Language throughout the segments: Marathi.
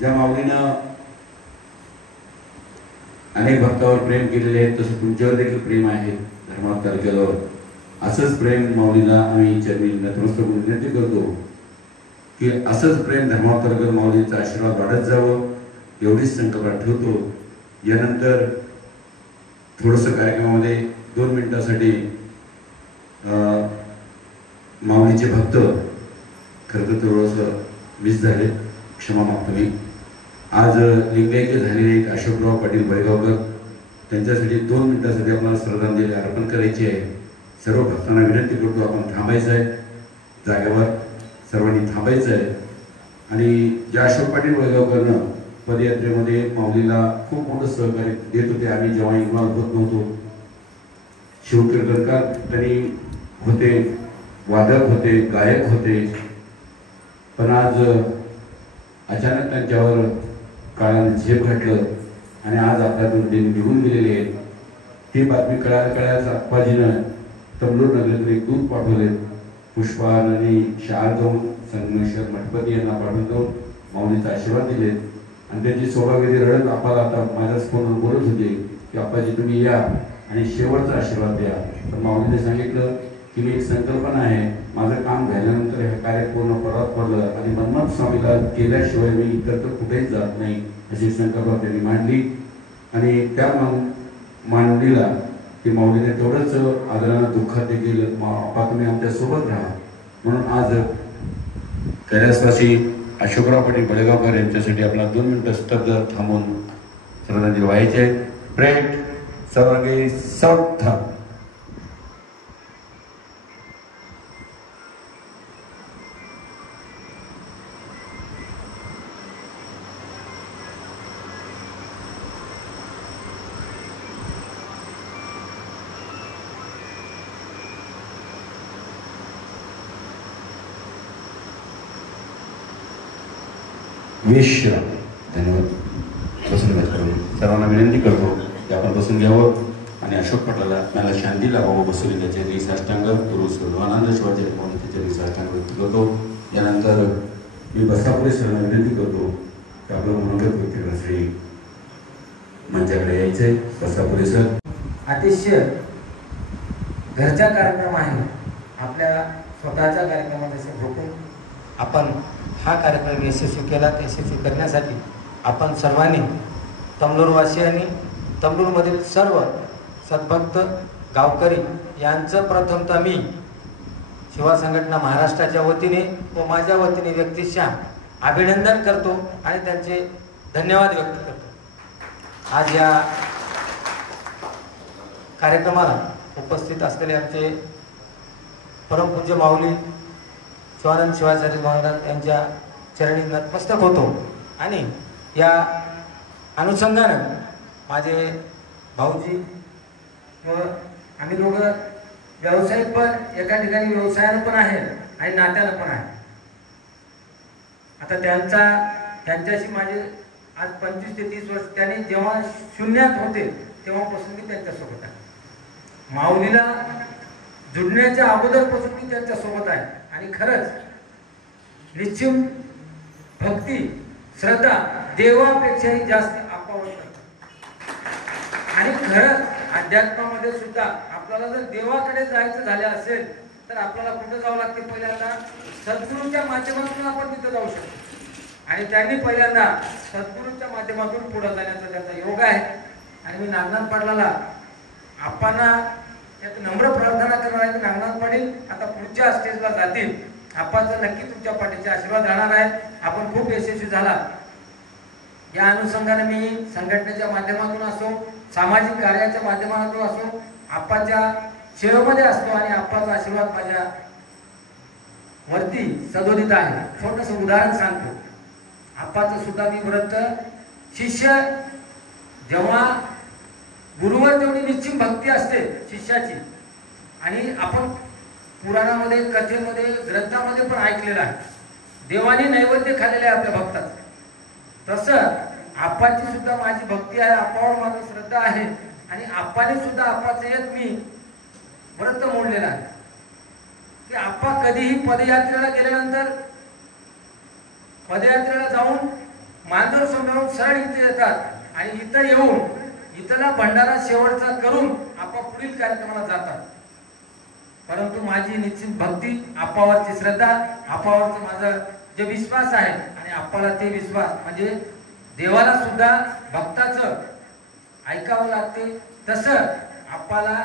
ज्या माऊलीनं अनेक भक्तावर प्रेम केलेले आहेत तसं तुमच्यावर देखील प्रेम आहे धर्मात तालुक्यावर. असंच प्रेम माऊलीला आम्ही चरणी नतमस्तक विनंती करतो की असंच प्रेम धर्मात तालुक्यात माऊलीचा आशीर्वाद वाढत जावं एवढीच संकल्पना ठेवतो. यानंतर थोडंसं कार्यक्रमामध्ये 2 मिनिटासाठी माऊलीचे भक्त खरं तर थोडंसं मिस झाले, क्षमा मागतो मी. आज लिंगायत झालेले एक अशोकराव पाटील बळगावकर त्यांच्यासाठी 2 मिनिटासाठी आपल्याला श्रद्धांजली अर्पण करायची आहे. सर्व भक्तांना विनंती करतो आपण थांबायचं आहे, जागेवर सर्वांनी थांबायचं आहे. आणि ज्या अशोक पाटील बळगावकरनं पदयात्रेमध्ये माऊलीला खूप मोठं सहकार्य देत होते. आम्ही जेव्हा इन्व्हॉल्व होत नव्हतो, शिवकीर्तनकार तरी होते, वादक होते, गायक होते, पण आज अचानक त्यांच्यावर काळानं झेप घातलं आणि आज आपल्यातून ते निघून गेलेले आहेत. ही बातमी कळायला आप्पाजीनं तमलूर नगरीतून एक दूत पाठवले. पुष्पाने शाळा जाऊन संगमेश्वर मठपती यांना पाठवून जाऊन माऊलीचा आशीर्वाद दिले आणि त्यांची सौभाग्यवती रडत आपल्याला आता माझ्याच फोनवर बोलत होते की आप्पाजी तुम्ही या आणि शेवटचा आशीर्वाद द्या. तर माऊलीने सांगितलं की मी एक संकल्पना आहे, माझं काम झाल्यानंतर हे कार्य पूर्ण परत पडलं आणि मनमत स्वामीला केल्याशिवाय मी इतर तर कुठेच जात नाही अशी संकल्पना त्यांनी मांडली. आणि त्या मांडणीला की माऊलीने तेवढंच आदरानं दुःखात देखील आप्पा तुम्ही आमच्या सोबत राहा म्हणून आज कैलासवासी अशोकराव पाटील बळगावकर यांच्यासाठी आपल्याला 2 मिनिटं स्तब्ध थांबून श्रद्धांजली व्हायचे. प्रेट सर्वांगी सौथ विश्राम. धन्यवाद. बसून घ्या. सर्वांना विनंती करतो की आपण बसून घ्यावं आणि अशोक पाटलाला मला शांती लावावं बसून त्याच्या साष्टांग गुरु सर्वानंद शिवाजी म्हणून त्याच्या साष्टांग व्यक्त करतो. यानंतर मी बसापुरे सर्वांना विनंती करतो की आपलं मनोगत व्यक्त श्री मंचाकडे यायचंय. बसापुरे सर. अतिशय घरचा कार्यक्रम आहे, आपल्या स्वतःच्या कार्यक्रमात जसं झोपून आपण हा कार्यक्रम यशस्वी केला. यशस्वी करण्यासाठी आपण सर्वांनी तमलूरवासियांनी तमलूरमधील सर्व सद्भक्त गावकरी यांचं प्रथमतः मी शिवा संघटना महाराष्ट्राच्या वतीने व माझ्या वतीने व्यक्तिशः अभिनंदन करतो आणि त्यांचे धन्यवाद व्यक्त करतो. आज या कार्यक्रमाला उपस्थित असलेले आमचे परमपूज्य माऊली शिवानंद शिवाचार्य महाराज यांच्या चरणी नतमस्तक होतो आणि या अनुषंगानं माझे भाऊजी व आम्ही दोघं व्यावसायिक पण एका ठिकाणी व्यवसायानं पण आहे आणि नात्यानं पण आहे. आता त्यांच्याशी माझे आज 25 ते 30 वर्ष, त्यांनी जेव्हा शून्यात होते तेव्हापासून मी त्यांच्यासोबत आहे. माऊलीला जुडण्याच्या अगोदरपासून मी त्यांच्यासोबत आहे आणि खरंच निश्चिम भक्ती श्रद्धा देवापेक्षाही जास्त आपावत आणि खरंच अध्यात्मामध्ये सुद्धा आपल्याला जर देवाकडे जायचं झाले असेल तर आपल्याला कुठं जावं लागते, पहिल्यांदा सद्गुरूंच्या माध्यमातून आपण तिथं जाऊ शकतो आणि त्यांनी पहिल्यांदा सद्गुरूंच्या माध्यमातून पुढे जाण्याचा त्यांचा योग आहे. आणि मी नागनाथ पाटलाला आपणा एक नम्र प्रार्थना करणार आहे की नागनाथ पाटील आता पुढच्या स्टेजला जातील, आपाचा नक्की तुमच्या पाठीचे आशीर्वाद राहणार आहे, आपण खूप यशस्वी झाला. या अनुषंगाने मी संघटनेच्या माध्यमातून असो, सामाजिक कार्याच्या माध्यमातून असो, आपाच्या सेवेमध्ये असतो आणि आपाचा आशीर्वाद माझ्या वरती सदोदित आहे. छोटंसं उदाहरण सांगतो. आपाचं सुद्धा मी व्रत शिष्य जेव्हा गुरुवर तेवढी निश्चित भक्ती असते शिष्याची आणि आपण पुराणामध्ये कथेमध्ये ग्रंथामध्ये पण ऐकलेलं आहे, देवाने नैवेद्य खाल्लेलं आहे आपल्या भक्ताचं. तसं आप्पाची सुद्धा माझी भक्ती आहे, आप्पावर माझी श्रद्धा आहे आणि आप्पाने सुद्धा आप्पाचं एक मी व्रत मोडलेलं आहे की आप्पा कधीही पदयात्रेला गेल्यानंतर पदयात्रेला जाऊन मांजर सोडून सरळ इथे येतात आणि इथं येऊन इथला भंडारा शेवटचा करून आपा पुढील कार्यक्रमाला जातात. परंतु माझी निश्चित भक्ती, आपावरची श्रद्धा, आपावरचं माझं जे विश्वास आहे आणि आपाला ते विश्वास म्हणजे देवाला सुद्धा भक्ताचं ऐकावं लागते. तसं आपाला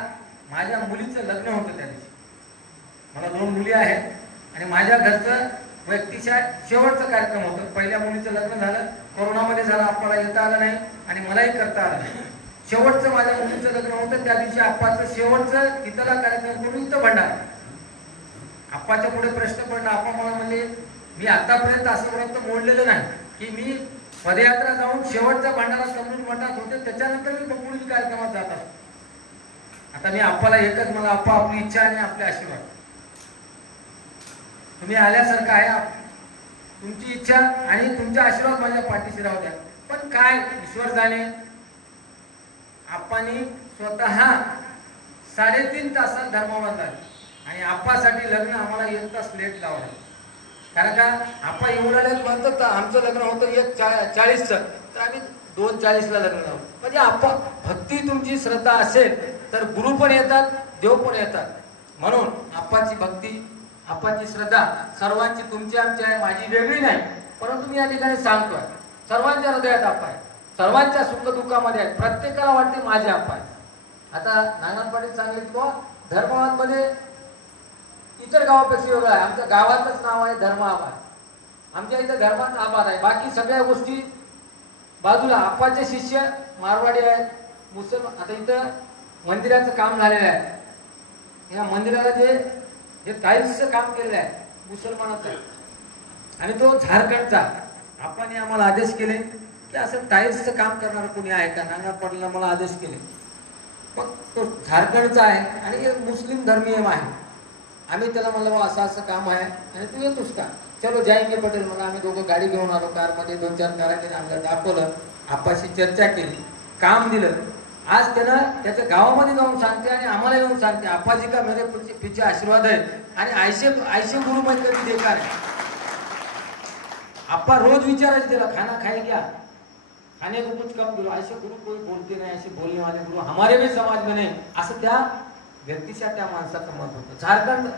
माझ्या मुलीचं लग्न होतं त्या दिवशी. मला 2 मुली आहेत आणि माझ्या घरचं व्यक्तिशा शेवटचं कार्यक्रम होतं. पहिल्या मुलीचं लग्न झालं, कोरोनामध्ये झालं, आपाला येता आलं नाही आणि मलाही करता आलं नाही. शेवटचं माझ्या मुलीचं लग्न होतं त्या दिवशी आप्पाचं शेवटचं इथला कार्यक्रम करून इथं भंडारा. आप्पाच्या पुढे प्रश्न पडला. आप्पा मला म्हणले मी आतापर्यंत असंपर्यंत मोडलेलं नाही की मी पदयात्रा जाऊन शेवटचा भंडारा कमळून मठात होते, त्याच्यानंतर मी पुढील कार्यक्रमात जात असतो. आता मी आप्पाला एकच, मला आप्पा आपली इच्छा आणि आपले आशीर्वाद, तुम्ही आल्यासारखं आहे, तुमची इच्छा आणि तुमचा आशीर्वाद माझ्या पाठीशी राहू द्या. पण काय ईश्वर जाणे, आप्पांनी स्वतः 3.5 तासात धर्मवान झाले आणि आप्पासाठी लग्न आम्हाला 1 तास लेट लावलं. कारण का आप्पा येऊन आले म्हणतात आमचं लग्न होतं 1:40चं, तर आम्ही 2:40ला लग्न लावलं. म्हणजे आप्पा भक्ती तुमची श्रद्धा असेल तर गुरु पण येतात, देव पण येतात. म्हणून आप्पाची भक्ती, आप्पाची श्रद्धा सर्वांची, तुमची आमची आहे, माझी वेगळी नाही. परंतु मी या ठिकाणी सांगतोय सर्वांच्या हृदयात आप्पा आहे, सर्वांच्या सुख दुःखामध्ये आहे. प्रत्येकाला वाटते माझे आप्पा आहे. आता नानात पाटील सांगितलं धर्मामध्ये इतर गावापेक्षा वेगळं आहे. आमच्या गावातच नाव आहे धर्म आबाद. आमच्या इथं धर्मात आबाद आहे, बाकी सगळ्या गोष्टी बाजूला. आप्पाचे शिष्य मारवाडी आहेत, मुसलमान. आता इथं मंदिराचं काम झालेलं आहे. या मंदिराला जे टाईल्सचं काम केलेलं आहे मुसलमानाचं आहे आणि तो झारखंडचा. आपण आम्हाला आदेश केले की असं टाईल्सचं काम करणारं कोणी आहे का? नाना पाटलांना मला आदेश केले. मग तो झारखंडचा आहे आणि मुस्लिम धर्मीय आहे. आम्ही त्याला म्हणलं असं असं काम आहे आणि तू येतोस का? चलो जाएंगे पटेल. मग आम्ही दोघं गाडी घेऊन आलो, कारमध्ये 2-4 कारागिरी आम्हाला दाखवलं, आप्पाशी चर्चा केली, काम दिलं. आज त्यानं त्याच्या गावामध्ये जाऊन सांगते आणि आम्हाला येऊन सांगते आप्पाजी का मेरे पीछे आशीर्वाद आहे आणि ऐसे गुरु म्हणजे कधी देखा है. आप्पा रोज विचारायचे त्याला खाना खाए क्या, खाने को कुछ कम दिलो. ऐसे गुरु कोई बोलते नहीं, ऐसे बोलने वाले गुरु हमारे भी समाज में नहीं. असं त्या व्यक्तीच्या त्या माणसाचं मत होतं. झारखंड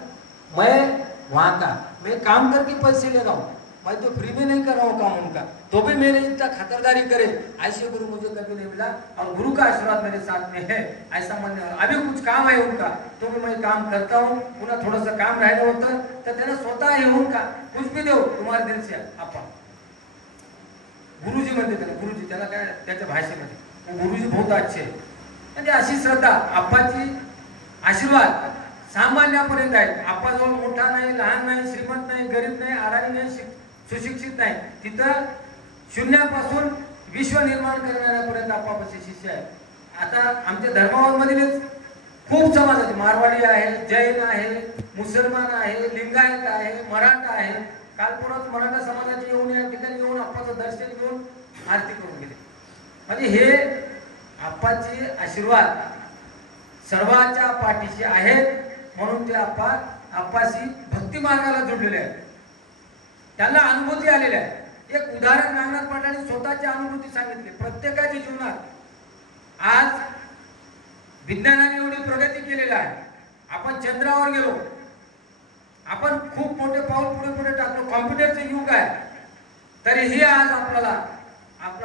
मैं वहां का, मैं काम करके पैसे ले रहा हूँ, मैं तो फ्री में नहीं कर रहा हूँ काम उनका, तो भी मेरे इतना खातरदारी करे. ऐसे गुरु मुझे कभी नहीं मिला और गुरु का आशीर्वाद मेरे साथ में है. ऐसा मन अभी कुछ काम है उनका तो भी मैं काम करता हूँ. पुन्हा थोडंसं काम राहिलं होतं तर त्यानं स्वतः येऊन का कुछ भी दो तुम्हारे दिल से आप्पा. गुरुजी म्हणते त्याला, गुरुजी त्याला काय त्याच्या भाषेमध्ये गुरुजी बहुत अच्छे. म्हणजे अशी श्रद्धा, आप्पाची आशीर्वाद सामान्यापर्यंत आहे. आप्पाजवळ मोठा नाही, लहान नाही, श्रीमंत नाही, गरीब नाही, अडाणी नाही, सुशिक्षित नाही. तिथं शून्यापासून विश्व निर्माण करणाऱ्यापर्यंत आप्पापाशी शिष्य आहे. आता आमच्या धर्मावरमधीलच खूप समाज आहे. मारवाडी आहे, जैन आहे, मुसलमान आहे, लिंगायत आहे, मराठा आहे. काल परवाच मराठा समाजाचे येऊन या ठिकाणी येऊन आप्पाचं दर्शन घेऊन आरती करून गेले. म्हणजे हे आप्पाचे आशीर्वाद सर्वांच्या पाठीशी आहेत. म्हणून ते आप्पाशी भक्ती मार्गाला जोडलेले आहेत, त्यांना अनुभूती आलेल्या आहे. एक उदाहरण नागनाथ पाटलांनी स्वतःची अनुभूती सांगितली. प्रत्येकाच्या जीवनात आज विज्ञानाने एवढी प्रगती केलेली आहे. आपण चंद्रावर गेलो, आपण खूप मोठे पाऊल पुढे पुढे टाकलो, कॉम्प्युटरचे युग आहे. तरीही आज आपल्याला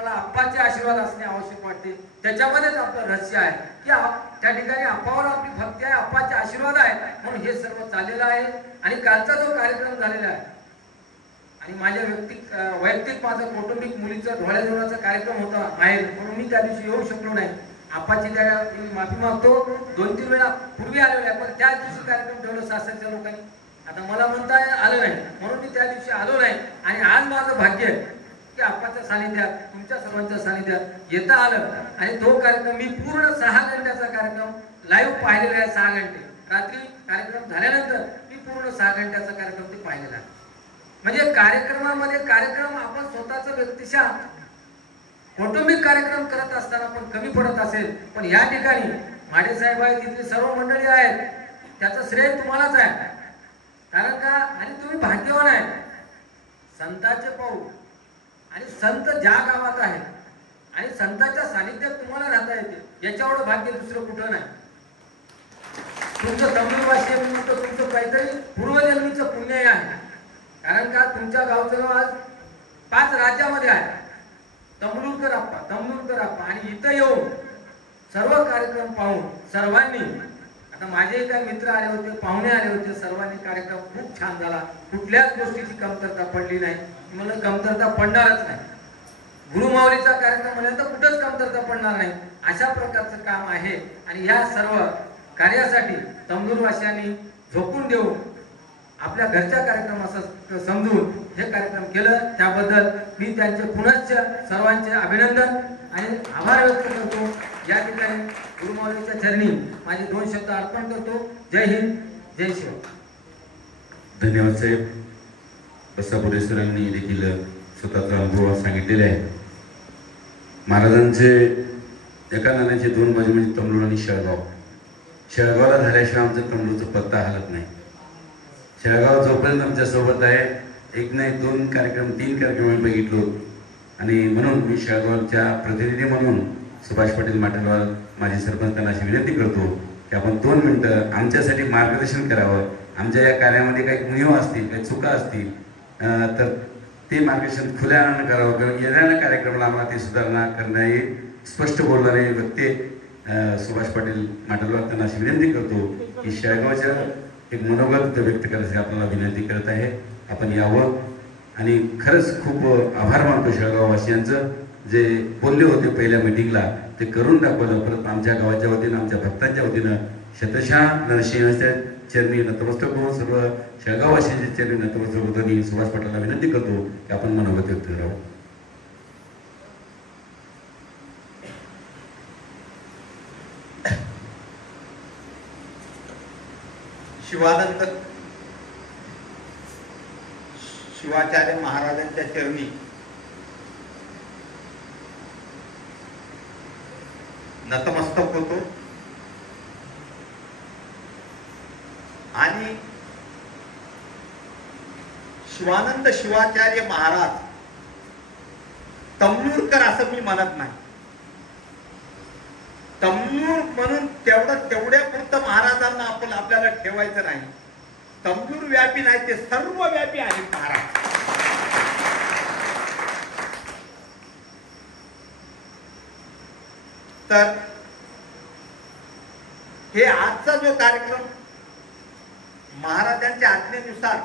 आप्पाचे आशीर्वाद असणे आवश्यक वाटते. त्याच्यामध्येच आपलं रहस्य आहे की त्या ठिकाणी आप्पावर आपली भक्ती आहे, आप्पाचे आशीर्वाद आहे म्हणून हे सर्व चाललेलं आहे. आणि कालचा जो कार्यक्रम झालेला आहे आणि माझ्या वैयक्तिक माझं कौटुंबिक मुलीचा डोळ्याजवळचा कार्यक्रम होता माहेर, म्हणून मी त्या दिवशी येऊ शकलो नाही. आप्पाची त्या माफी मागतो. 2-3 वेळा पूर्वी आलेलो आहे, पण त्याच दिवशी कार्यक्रम ठेवलं सासरच्या लोकांनी. आता मला म्हणता आलं नाही म्हणून मी त्या दिवशी आलो नाही. आणि आज माझं भाग्य आहे की आप्पाच्या सानिध्यात, तुमच्या सर्वांच्या सानिध्यात येता आलं. आणि तो कार्यक्रम मी पूर्ण 6 घंट्याचा कार्यक्रम लाईव्ह पाहिलेला आहे. 6 घंटे रात्री कार्यक्रम झाल्यानंतर मी पूर्ण 6 घंट्याचा कार्यक्रम ते पाहिलेला आहे. म्हणजे कार्यक्रमामध्ये कार्यक्रम आपण स्वतःचा व्यक्तिशा कौटुंबिक कार्यक्रम करत असताना पण कमी पडत असेल, पण या ठिकाणी माडे साहेब आहेत, तिथली सर्व मंडळी आहेत, त्याचं श्रेय तुम्हालाच आहे. कारण का आणि तुम्ही भाग्यवान आहे. संतांचे पाऊल आणि संत ज्या गावात आहेत आणि संतांच्या सानिध्यात तुम्हाला राहता येते याच्यावर भाग्य दुसरं कुठं नाही. तुमचं तमिळवासी म्हणतो तुमचं काहीतरी पूर्वजन्मीचं पुण्य आहे. कारण का तुमच्या गावचं नाव आज 5 राज्यामध्ये आहे. तमलूरकर आप्पा आणि इथं येऊन सर्व कार्यक्रम पाहून सर्वांनी, आता माझे काही मित्र आले होते, पाहुणे आले होते, सर्वांनी कार्यक्रम खूप छान झाला. कुठल्याच गोष्टीची कमतरता पडली नाही. मला कमतरता पडणारच नाही. गुरुमाऊलीचा कार्यक्रम म्हणलं तर कुठंच कमतरता पडणार नाही. अशा प्रकारचं काम आहे आणि या सर्व कार्यासाठी तमलूरवासियांनी झोकून देऊन आपल्या घरच्या कार्यक्रम असं समजून हे कार्यक्रम केलं. त्याबद्दल मी त्यांचे पुनश्च सर्वांचे अभिनंदन आणि आभार व्यक्त करतो. या ठिकाणी गुरुमाऊलीच्या चरणी माझे 2 शब्द अर्पण करतो. जय हिंद, जय शिव. धन्यवाद साहेब. बसापुरे सरांनी देखील स्वतःचा अनुभव सांगितलेले आहे. महाराजांचे एका नाण्याचे 2 बाजू म्हणजे तमलूर आणि शेळगाव. शेळगावला झाल्याशिवाय आमचं तमलूरचा पत्ता हलत नाही. शेळगाव जोपर्यंत आमच्या सोबत आहे, 1 नाही 2 कार्यक्रम 3 कार्यक्रम आम्ही बघितलो. आणि म्हणून मी शेळगावच्या प्रतिनिधी म्हणून सुभाष पाटील माटेलवार माजी सरपंचांना अशी विनंती करतो की आपण 2 मिनिटं आमच्यासाठी मार्गदर्शन करावं. आमच्या या कार्यामध्ये काही उणीवा असतील, काही चुका असतील तर ते मार्गदर्शन खुल्या आनंद करावं. किंवा येणाऱ्या कार्यक्रमाला आम्हाला ते सुधारणा करणारे स्पष्ट बोलणारे व्यक्ती सुभाष पाटील माटेलवार त्यांना अशी विनंती करतो की शेळगावच्या एक मनोगत व्यक्त करायची आपल्याला विनंती करत आहे. आपण यावं आणि खरंच खूप आभार मानतो शेळगाववासियांचं. जे बोलले होते पहिल्या मीटिंगला ते करून दाखवलं. परत आमच्या गावाच्या वतीनं, आमच्या भक्तांच्या वतीनं शतशः नरसिंहाच्या चरणी नतमस्तक होऊन सर्व शेळगाववासियांच्या चरणी नतमस्तक होताना सुभाष पाटलांना विनंती करतो की आपण मनोगत व्यक्त करावं. शिवानंद शिवाचार्य महाराजांच्या चरणी नतमस्तक होतो आणि शिवानंद शिवाचार्य महाराज तमलूरकर असं मी म्हणत नाही. तमलूर म्हणून तेवढ्या पुरतं महाराजांना आपल्याला ठेवायचं नाही. तमलूर व्यापी नाही, ते सर्व व्यापी आहेत महाराज. तर हे आजचा जो कार्यक्रम महाराजांच्या आज्ञेनुसार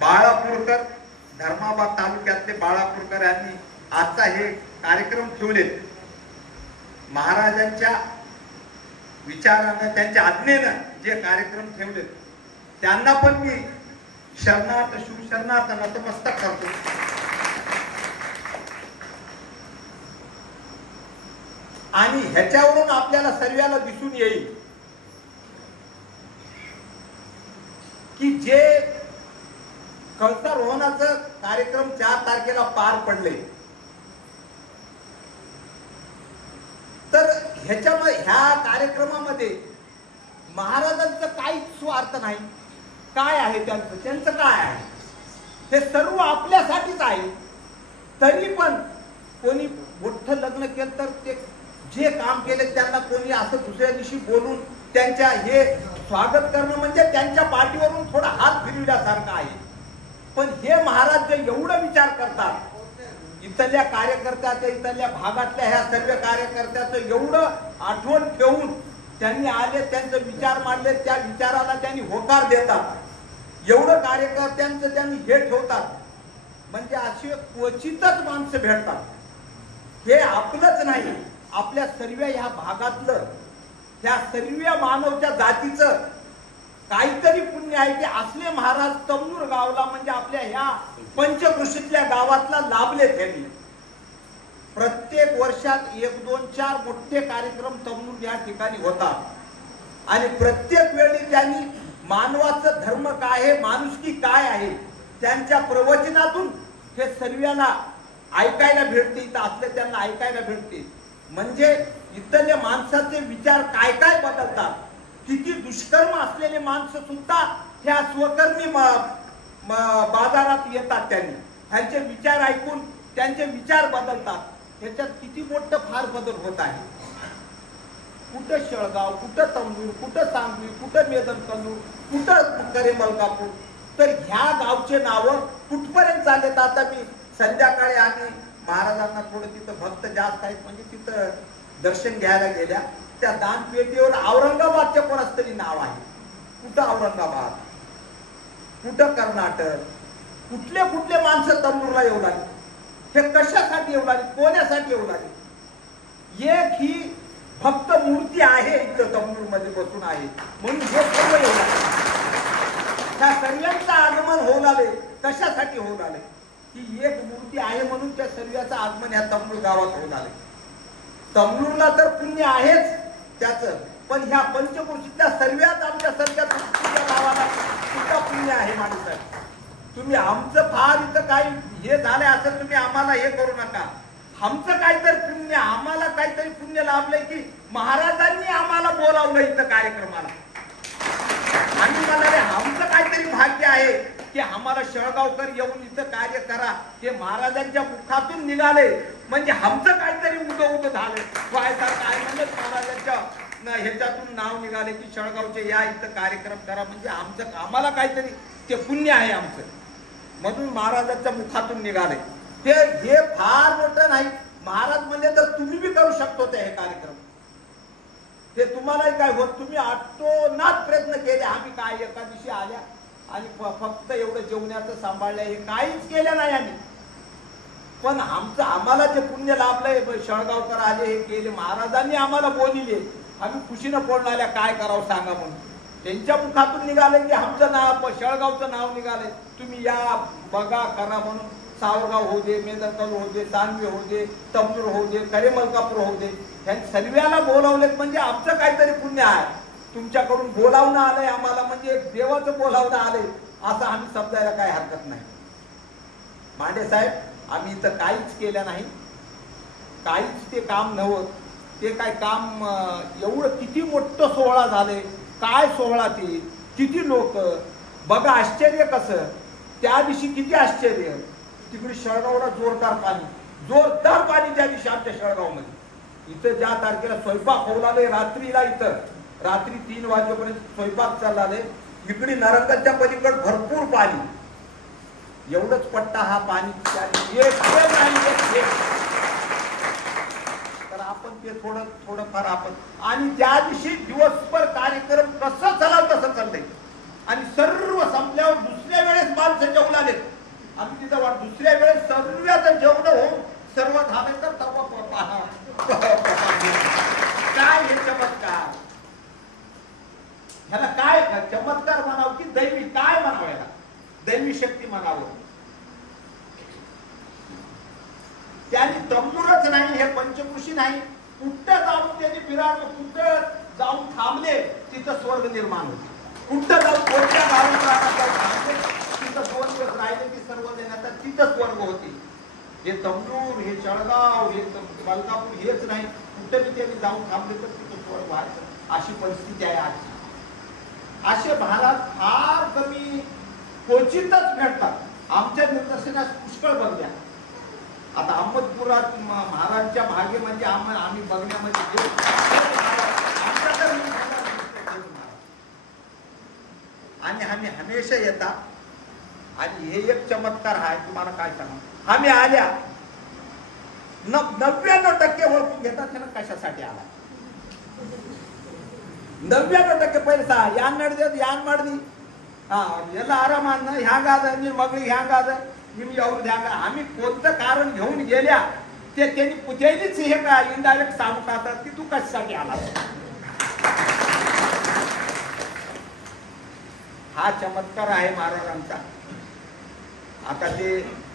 बाळापूरकर, धर्माबाद तालुक्यातले बाळापूरकर यांनी आजचा हे कार्यक्रम ठेवलेत. महाराजांच्या विचारानं, त्यांच्या आज्ञेनं जे कार्यक्रम ठेवलेत त्यांना पण मी शरणार्थ शिवशरणार्थ नतमस्तक करतो. आणि ह्याच्यावरून आपल्याला सर्वांना दिसून येईल की जे कळसारोहणाचं कार्यक्रम 4 तारखेला पार पडले, तर ह्या कार्यक्रमामध्ये महाराजांचं काहीच स्वार्थ नाही. काय आहे त्यांचं काय आहे, हे सर्व आपल्यासाठीच आहे. तरी पण कोणी मोठं लग्न केलं तर ते जे काम केले त्यांना कोणी असं दुसऱ्या दिवशी बोलून त्यांच्या हे स्वागत करणं म्हणजे त्यांच्या पाठीवरून थोडा हात फिरविल्यासारखं आहे. पण हे महाराज जे एवढं विचार करतात, इथल्या कार्यकर्त्याचं, इथल्या भागातल्या ह्या सर्व कार्यकर्त्याचं एवढं आठवण ठेवून त्यांनी आले, त्यांचे विचार मांडले, त्या विचाराला त्यांनी होकार देतात, एवढं कार्यकर्त्यांचं त्यांनी हे ठेवतात. म्हणजे अशी क्वचितच माणसं भेटतात. हे आपलंच नाही, आपल्या सर्व ह्या भागातलं, ह्या सर्व मानवच्या जातीचं काहीतरी पुण्य आहे की असले महाराज तमलूर गावला, म्हणजे आपल्या ह्या पंचकृषीतल्या गावातला लाभले. त्यांनी प्रत्येक वर्षात 1, 2, 4 मोठे कार्यक्रम तमलूर या ठिकाणी होतात आणि प्रत्येक वेळी त्यांनी मानवाचं धर्म काय आहे, माणुसकी काय आहे, त्यांच्या प्रवचनातून हे सर्वांना ऐकायला भेटते. इथं असले त्यांना ऐकायला भेटते. म्हणजे इथल्या माणसाचे विचार काय काय बदलतात. किती दुष्कर्म असलेले माणसं सुद्धा ह्या स्वकर्मी बाजारात येतात त्यांचे विचार ऐकून त्यांचे विचार बदलतात. ह्याच्यात किती मोठं फार बदल होत आहे. कुठं शेळगाव, कुठं तमलूर, कुठं सांगवी, कुठं मेदनकल्लूर, कुठं करे मलकापूर. तर ह्या गावचे नावं कुठपर्यंत चाललेत. आता मी संध्याकाळी आम्ही महाराजांना थोडं तिथं भक्त जास्त आहेत म्हणजे तिथं दर्शन घ्यायला गेल्या. त्या दानपेटीवर औरंगाबादच्या कोणाच तरी नाव आहे. कुठं औरंगाबाद, कुठं कर्नाटक, कुठले कुठले माणसं तमलूरला येऊ लागली. हे कशासाठी येऊ लागली, कोणासाठी येऊ लागली. एक ही फक्त मूर्ती आहे इथं तमलूर मध्ये बसून आहे म्हणून हे सर्व येऊ लागले. त्या सर्वांचं आगमन होऊन आले. कशासाठी होऊन आले की एक मूर्ती आहे म्हणून त्या सर्वांचं आगमन ह्या तमलूर गावात होऊन आले. तमलूरला तर पुण्य आहेच त्याच, पण ह्या पंचक्रोशीतल्या सर्वात आमच्या सर्वात गावाला सुद्धा पुण्य आहे. माणूस तुम्ही आमचं फार इथं काही हे झालंय असं तुम्ही आम्हाला हे करू नका. आमचं काहीतरी पुण्य, आम्हाला काहीतरी पुण्य लाभलंय की महाराजांनी आम्हाला बोलावलं इथं कार्यक्रमाला. आम्ही म्हणाले आमचं काहीतरी भाग्य आहे की आम्हाला शेळगावकर येऊन इथं कार्य करा. हे महाराजांच्या मुखातून निघाले म्हणजे आमचं काहीतरी उदं झालं. काय म्हणलं महाराजांच्या ह्याच्यातून नाव निघाले की शेळगावचे या इथं कार्यक्रम करा म्हणजे आमचं आम्हाला काहीतरी ते पुण्य आहे आमचं. म्हणून महाराजांच्या मुखातून निघाले. ते हे फार मोठं नाही. महाराज म्हणले तर तुम्ही बी करू शकतो ते हे कार्यक्रम. ते तुम्हालाही काय होत, तुम्ही आटोनात प्रयत्न केले. आम्ही काय एका दिवशी आल्या आणि फक्त एवढं जेवण्याचं सांभाळलं हे काहीच केलं नाही आम्ही. पण आम्हाला जे पुण्य लाभलंय शेळगावकर आले हे केले, महाराजांनी आम्हाला बोलिले, आम्ही खुशीनं बोलून आल्या काय करावं सांगा म्हणून. त्यांच्या मुखातून निघाले की आमचं नाव शेळगावचं नाव निघाले. तुम्ही या बघा करा म्हणून. सावरगाव होऊ दे, मेदनकल्लूर होऊ दे, सांगवी होऊ दे, तमलूर होऊ दे, करे मलकापूर होऊ दे, ह्या सर्वाला बोलावलेत म्हणजे आमचं काहीतरी पुण्य आहे. तुमच्याकडून बोलावणं आलंय आम्हाला म्हणजे देवाचं बोलावणं आलंय असं आम्ही समजायला काही हरकत नाही. मांडे साहेब आम्ही इथं काहीच केलं नाही. काहीच ते काम नव्हतं. ते काय काम एवढं किती मोठं सोहळा झाले. काय सोहळा ते, किती लोक बघा. आश्चर्य कसं त्या दिवशी किती आश्चर्य. तिकडे शेळगावला जोरदार पाणी त्या दिवशी आमच्या शेळगावमध्ये. इथं ज्या तारखेला स्वयंपाक होऊ लागले रात्रीला, इथं रात्री 3 वाजेपर्यंत स्वयंपाक चाललाले. इकडे नरंगाच्या पलीकडे भरपूर पाणी. एवढंच पट्टा हा पाणी तर आपण ते थोडंफार आपण. आणि त्या दिवशी दिवसभर कार्यक्रम कसं चालाव तसं चाललंय. आणि सर्व संपल्यावर दुसऱ्या वेळेस माणसं जेवू आलेत. आम्ही तिथं वाट दुसऱ्या वेळेस सर्वांचं जेवण होऊन सर्व झालं तर काय हे चमत्कार. ह्याला काय चमत्कार म्हणावं की दैवी काय म्हणावं, याला दैवी शक्ती म्हणावं. त्यांनी तमलूरच नाही, हे पंचक्रोशी नाही, कुठं जाऊन त्यांनी फिरावं, कुठं जाऊन थांबले तिथं स्वर्ग निर्माण होते. कुठं जाऊन कोणत्या गावात तिथं 2 दिवस राहिले की सर्व देण्याचा तिथं स्वर्ग होती. हे तमलूर, हे शेळगाव, हे मलकापूर हेच नाही, कुठंही त्यांनी जाऊन थांबले तर तिथं स्वर्ग व्हायचं अशी परिस्थिती आहे आजची. असे महाराज फार कमी क्वचितच भेटतात. आमच्या निदर्शनास पुष्कळ बघल्या. आता अहमदपुरात महाराजच्या भागे म्हणजे आम्ही बघण्यामध्ये आणि आम्ही हमेशा येतात. आणि हे एक चमत्कार आहे तुम्हाला काय सांगा. आम्ही आल्या 99% ओळखून घेतात त्यांना कशासाठी आला. 99% पैसा यान नडदेत यान माडदी ಎಲ್ಲ ಆರಾಮ ಹ್ಯಾಂಗಾದ ನಿಮ್ಮ ಮಗಳಿಗೆ ಹ್ಯಾಂಗಾದ ನಿಮ್ಗೆ ಅವ್ರದ್ದು ಹ್ಯಾಂಗ आम्ही कोणतं कारण घेऊन गेल्या ते त्यांनी त्यांनीच हे का इनडायरेक्ट सांगू टाकतात की तू कशासाठी आला. हा चमत्कार आहे महाराजांचा. आता ते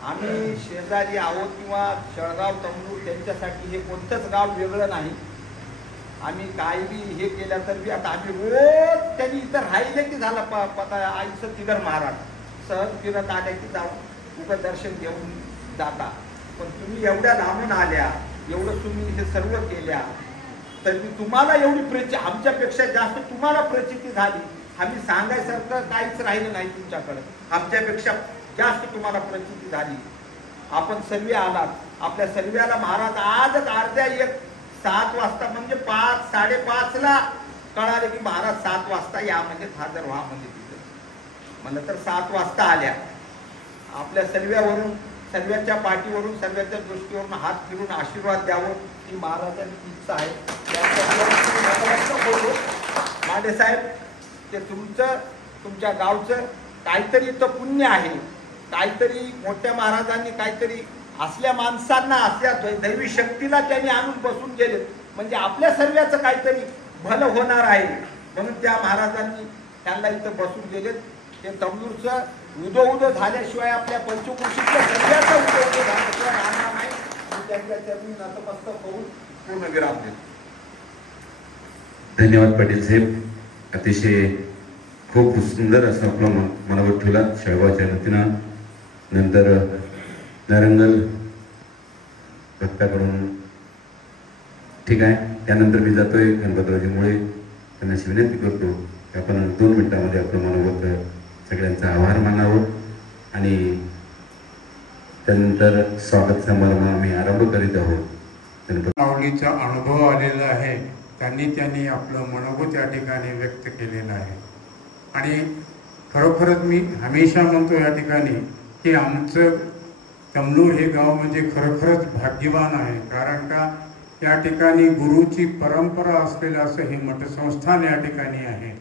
आम्ही शेजारी आहोत किंवा शेळगाव तमलूर त्यांच्यासाठी हे कोणतंच गाव वेगळं नाही. आम्ही काही बी हे केलं तर बी आता आम्ही रोज त्यांनी इथं राहिले की झालं पता आईचं तिगर महाराज सहज फिरत आल्या की जाऊन उभं दर्शन घेऊन जाता. पण तुम्ही एवढ्या लांबून आल्या, एवढं तुम्ही हे सर्व केल्या तर मी तुम्हाला एवढी आमच्यापेक्षा जास्त तुम्हाला प्रचिती झाली. आम्ही सांगायसारखं काहीच राहिलं नाही तुमच्याकडे. आमच्यापेक्षा जास्त तुम्हाला प्रचिती झाली. आपण सर्वे आलात. आपल्या सर्व्याला महाराज आजच अर्ध्या 7 वाजता म्हणजे 5:30ला कळाले की महाराज 7 वाजता या म्हणजे हजर व्हा म्हणजे तिथे. म्हणलं तर 7 वाजता आल्या. आपल्या सर्व्यावरून, सर्व्याच्या पाठीवरून, सर्व्याच्या दृष्टीवरून हात फिरून आशीर्वाद द्यावं ही महाराजांची इच्छा आहे. मांडे साहेब, ते तुमच्या गावचं काहीतरी इथं पुण्य आहे. काहीतरी मोठ्या महाराजांनी काहीतरी असल्या माणसांना, असल्या दैवी शक्तीला त्यांनी आणून बसून गेले म्हणजे आपल्या सर्व्याचं काहीतरी भलं होणार आहे. म्हणून त्या महाराजांनी त्यांना इथं बसून गेलेत. ते तमलूरचं उदो झाल्याशिवाय आपल्या पंचकृषीतल्या सर्व्याचं उदो झाल्याशिवाय राहणार नाही. त्यांच्या चरणी नतमस्तक होऊन पूर्ण विराम देतो. धन्यवाद पाटील साहेब. अतिशय खूप सुंदर असं आपलं मनोगत ठेवला शेळगावच्या वतीनं. नंतर नरंगल भक्ताकडून ठीक आहे. त्यानंतर मी जातोय गणपतरावजीमुळे त्यांना विनंती करतो की आपण 2 मिनिटांमध्ये आपलं मनोगत सगळ्यांचा आभार मानावं आणि त्यानंतर स्वागत समारंभ आम्ही आरंभ करीत आहोत. माऊलीचा अनुभव आलेला आहे. त्यांनी आपलं मनोगत या ठिकाणी व्यक्त केलेलं आहे. आणि खरोखरच मी हमेशा म्हणतो या ठिकाणी की आमचं तमलूर हे गाव म्हणजे खरोखरच भाग्यवान आहे. कारण का या ठिकाणी गुरुची परंपरा असलेलं असं हे मठसंस्थान या ठिकाणी आहे.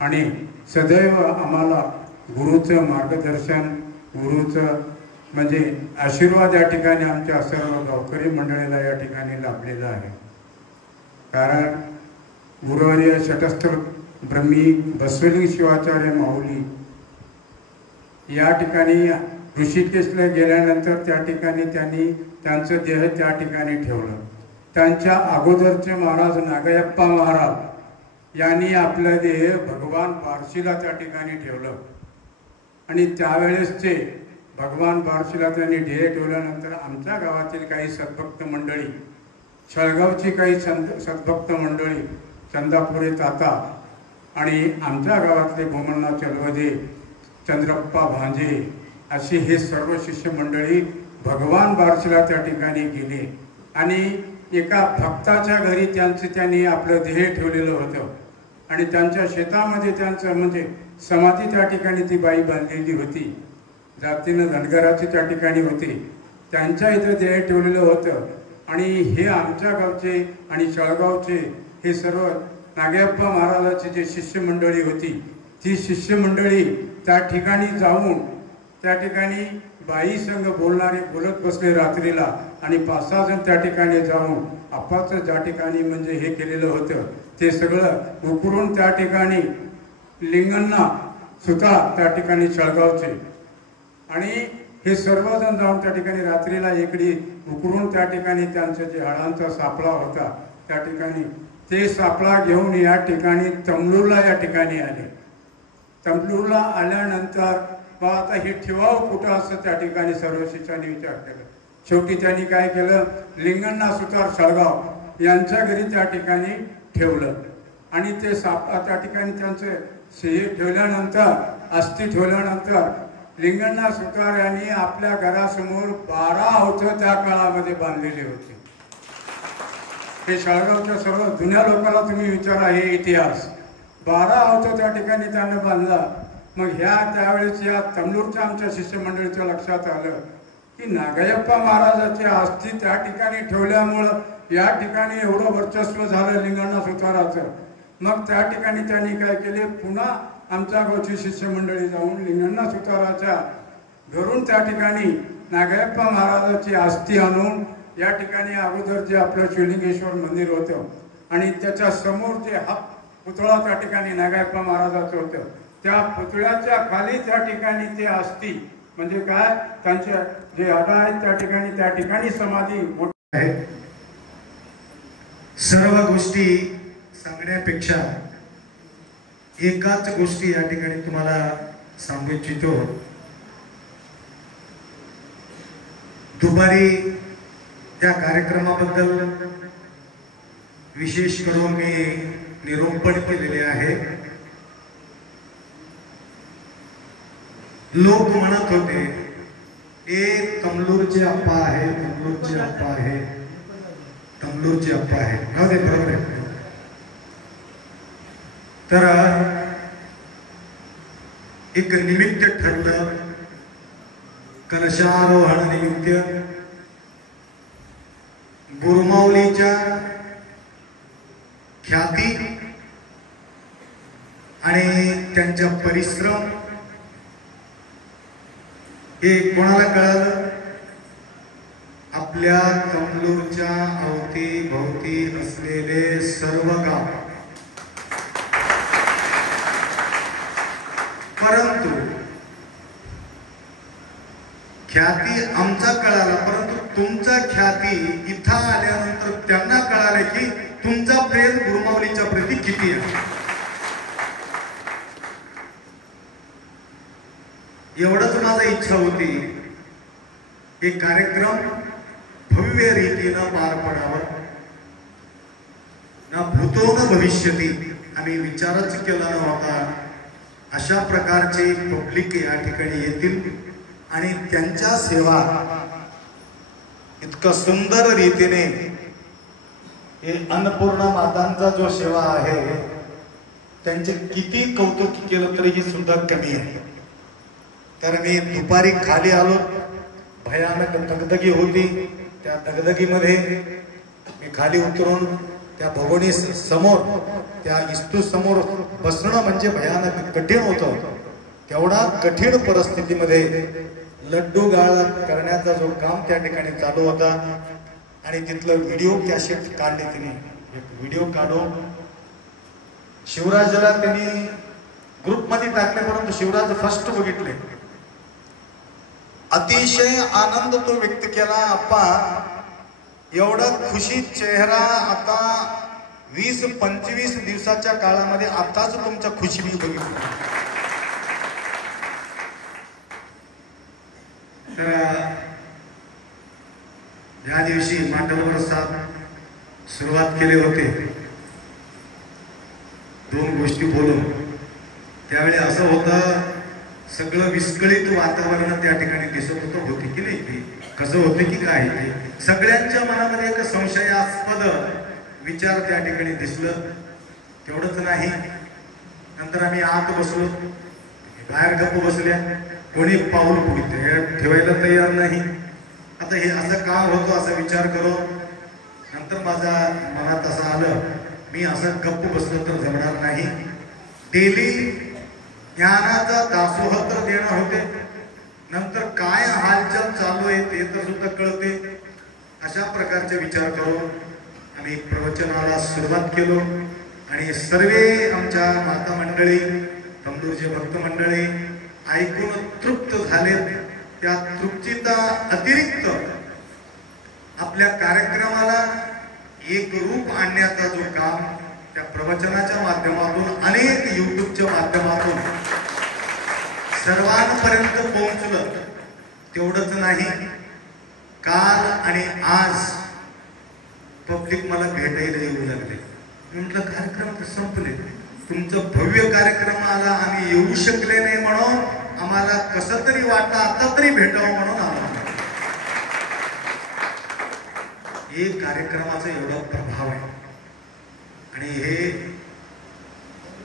आणि सदैव आम्हाला गुरुचं मार्गदर्शन, गुरुचं म्हणजे आशीर्वाद या ठिकाणी आमच्या सर्व गावकरी मंडळीला या ठिकाणी लाभलेला आहे. कारण गुरुवर्य शतस्थ ब्रह्मी बसवलिंग शिवाचार्य माऊली या ठिकाणी ऋषिकेशला गेल्यानंतर त्या ठिकाणी त्यांनी त्यांचं देह त्या ठिकाणी ठेवलं. त्यांच्या अगोदरचे महाराज नागयप्पा महाराज यांनी आपलं देह भगवान बार्शीला त्या ठिकाणी ठेवलं. आणि त्यावेळेसचे भगवान बार्शीला त्यांनी देह ठेवल्यानंतर आमच्या गावातील काही सद्भक्त मंडळी, शेळगावची काही सद्भक्त मंडळी, चंदापुरे ताता आणि आमच्या गावातले भूमण्णा चलवदे, चंद्रप्पा भांजे अशी हे सर्व शिष्य मंडळी भगवान बार्शीला त्या ठिकाणी गेले. आणि एका भक्ताच्या घरी त्यांनी आपलं ध्येय ठेवलेलं होतं. आणि त्यांच्या शेतामध्ये त्यांचं म्हणजे समाधी त्या ठिकाणी ती बाई बांधलेली होती. जातीनं धनगराची त्या ठिकाणी होती. त्यांच्या इथं ध्येय ठेवलेलं होतं. आणि हे आमच्या गावचे आणि शेळगावचे हे सर्व नागयप्पा महाराजाची जे शिष्यमंडळी होती ती शिष्यमंडळी त्या ठिकाणी जाऊन त्या ठिकाणी बाई संघ बोलत बसले रात्रीला. आणि 5-6 जण त्या ठिकाणी जाऊन आपाचं ज्या ठिकाणी म्हणजे हे केलेलं होतं ते सगळं उकरून त्या ठिकाणी लिंगांना सुद्धा त्या ठिकाणी शेळगावचे आणि हे सर्वजण जाऊन त्या ठिकाणी रात्रीला इकडे उकरून त्या ठिकाणी त्यांचा जे हाडांचा सापळा होता त्या ठिकाणी ते सापळा घेऊन या ठिकाणी तमलूरला या ठिकाणी आले. तमलूरला आल्यानंतर बा आता हे ठेवावं कुठं असं त्या ठिकाणी सर्व शिष्यांनी विचार केला. शेवटी त्यांनी काय केलं, लिंगण्णा सुतार शेळगाव यांच्या घरी त्या ठिकाणी ठेवलं. आणि ते सापळा त्या ठिकाणी त्यांचं हे ठेवल्यानंतर अस्थि ठेवल्यानंतर लिंगण्णा सुतार यांनी आपल्या घरासमोर 12 अवथं त्या काळामध्ये बांधलेले होते. हे शेळगावच्या सर्व जुन्या लोकांना तुम्ही विचारा हे इतिहास. 12 अवथं त्या ठिकाणी त्यानं बांधला. मग त्यावेळेस या तमलूरच्या आमच्या शिष्यमंडळीच्या लक्षात आलं की नागयप्पा महाराजाची अस्थि त्या ठिकाणी ठेवल्यामुळं या ठिकाणी एवढं वर्चस्व झालं लिंगण्णा सुताराचं. मग त्या ठिकाणी त्यांनी काय केले, पुन्हा आमच्या गावची शिष्यमंडळी जाऊन लिंगण्णा सुताराच्या घरून त्या ठिकाणी नागयप्पा महाराजाची अस्थि आणून या ठिकाणी अगोदर जे आपलं शिवलिंगेश्वर मंदिर होतं आणि त्याच्या समोर जे हा पुतळा त्या ठिकाणी नागयप्पा महाराजाचं होतं त्या पुतळ्याच्या खाली त्या ठिकाणी ते अस्थि म्हणजे काय त्यांच्या जे हाडं आहेत त्या ठिकाणी समाधी आहे. सर्व गोष्टी सांगण्यापेक्षा एकाच गोष्टी या ठिकाणी तुम्हाला सांगू इच्छितो. दुपारी त्या कार्यक्रमाबद्दल विशेष करून मी निरूपण केलेले आहे. लोक म्हणत होते ए कमलूरचे अप्पा आहे, कमलूरचे अप्पा आहे, कमलूरचे अप्पा आहे. राहू दे, बरोबर आहे. तर एक निमित्त ठरलं, कलशारोहण निमित्त बोरमावलीच्या ख्याती आणि त्यांच्या परिश्रम हे कोणाला कळालं? आपल्या कमलूरच्या अवतीभोवती असलेले सर्व गाव. परंतु ख्याती आमचा कळाला, परंतु तुमचा ख्याती इथं आल्यानंतर त्यांना कळाले की तुमचा प्रेम गुरुमाऊलीच्या प्रती किती आहे. एवढंच माझी इच्छा होती, एक कार्यक्रम भव्य रीतीनं पार पडावा. ना भूतो न भविष्यती आम्ही विचारच केला नव्हता. अशा प्रकारचे पब्लिक या ठिकाणी येतील आणि त्यांच्या सेवा इतकं सुंदर रीतीने, हे अन्नपूर्णा मातांचा जो सेवा आहे त्यांचे किती कौतुक केलं तरीही सुद्धा कमी आहे. तर मी दुपारी खाली आलो, भयानक दगदगी होती. त्या दगदगीमध्ये मी खाली उतरून त्या भगवनी समोर, त्या इस्तू समोर बसणं म्हणजे भयानक कठीण होतं. तेवढा कठीण परिस्थितीमध्ये लड्डू गाळ करण्याचा जो काम त्या ठिकाणी चालू होता आणि तिथलं व्हिडिओ कॅसेट काढले. तिने एक व्हिडिओ काढून शिवराजला त्यांनी ग्रुपमध्ये टाकले, परंतु शिवराज फर्स्ट बघितले. अतिशय आनंद तो व्यक्त केला. आप्पा, एवढा खुशी चेहरा आता 20-25 दिवसाच्या काळामध्ये आताच तुमच्या खुशी मी बघितली. तर ज्या दिवशी मांडव प्रसाद सुरुवात केले होते 2 गोष्टी बोलून, त्यावेळी असं होतं, सगळं विस्कळीत वातावरण त्या ठिकाणी दिसत होती की नाही, की कसं होते की काय, ते सगळ्यांच्या मनामध्ये एक संशयास्पद विचार त्या ठिकाणी दिसलं. तेवढंच नाही, नंतर आम्ही आत बसलो, बाहेर गप्प बसल्या, कोणी पाऊल पुढे ठेवायला तयार नाही. आता हे असं का होतं असा विचार करो. नंतर माझ्या मनात असं आलं, मी असं गप्प बसलो तर जमणार नाही. डेली ज्ञानाचा दासोह तर देणार होते, नंतर काय हालचाल चालू आहे ते तर सुद्धा कळते. अशा प्रकारचे विचार करून आम्ही प्रवचनाला सुरुवात केलो आणि सर्वे आमच्या माता मंडळी, कमलूरचे भक्त मंडळी ऐकून तृप्त झाले. त्या तृप्तीचा अतिरिक्त आपल्या कार्यक्रमाला एक रूप आणण्याचा जो काम त्या प्रवचनाच्या माध्यमातून, अनेक युट्यूबच्या माध्यमातून सर्वांपर्यंत पोहोचलं. तेवढंच नाही, काल आणि आज पब्लिक मला भेटायला येऊ लागले. म्हटलं कार्यक्रम तर संपले, तुमचं भव्य कार्यक्रमाला आम्ही येऊ शकले नाही म्हणून आम्हाला कसं तरी वाटतं आता तरी भेटावं म्हणून आम्हाला. हे कार्यक्रमाचा एवढा प्रभाव आहे आणि हे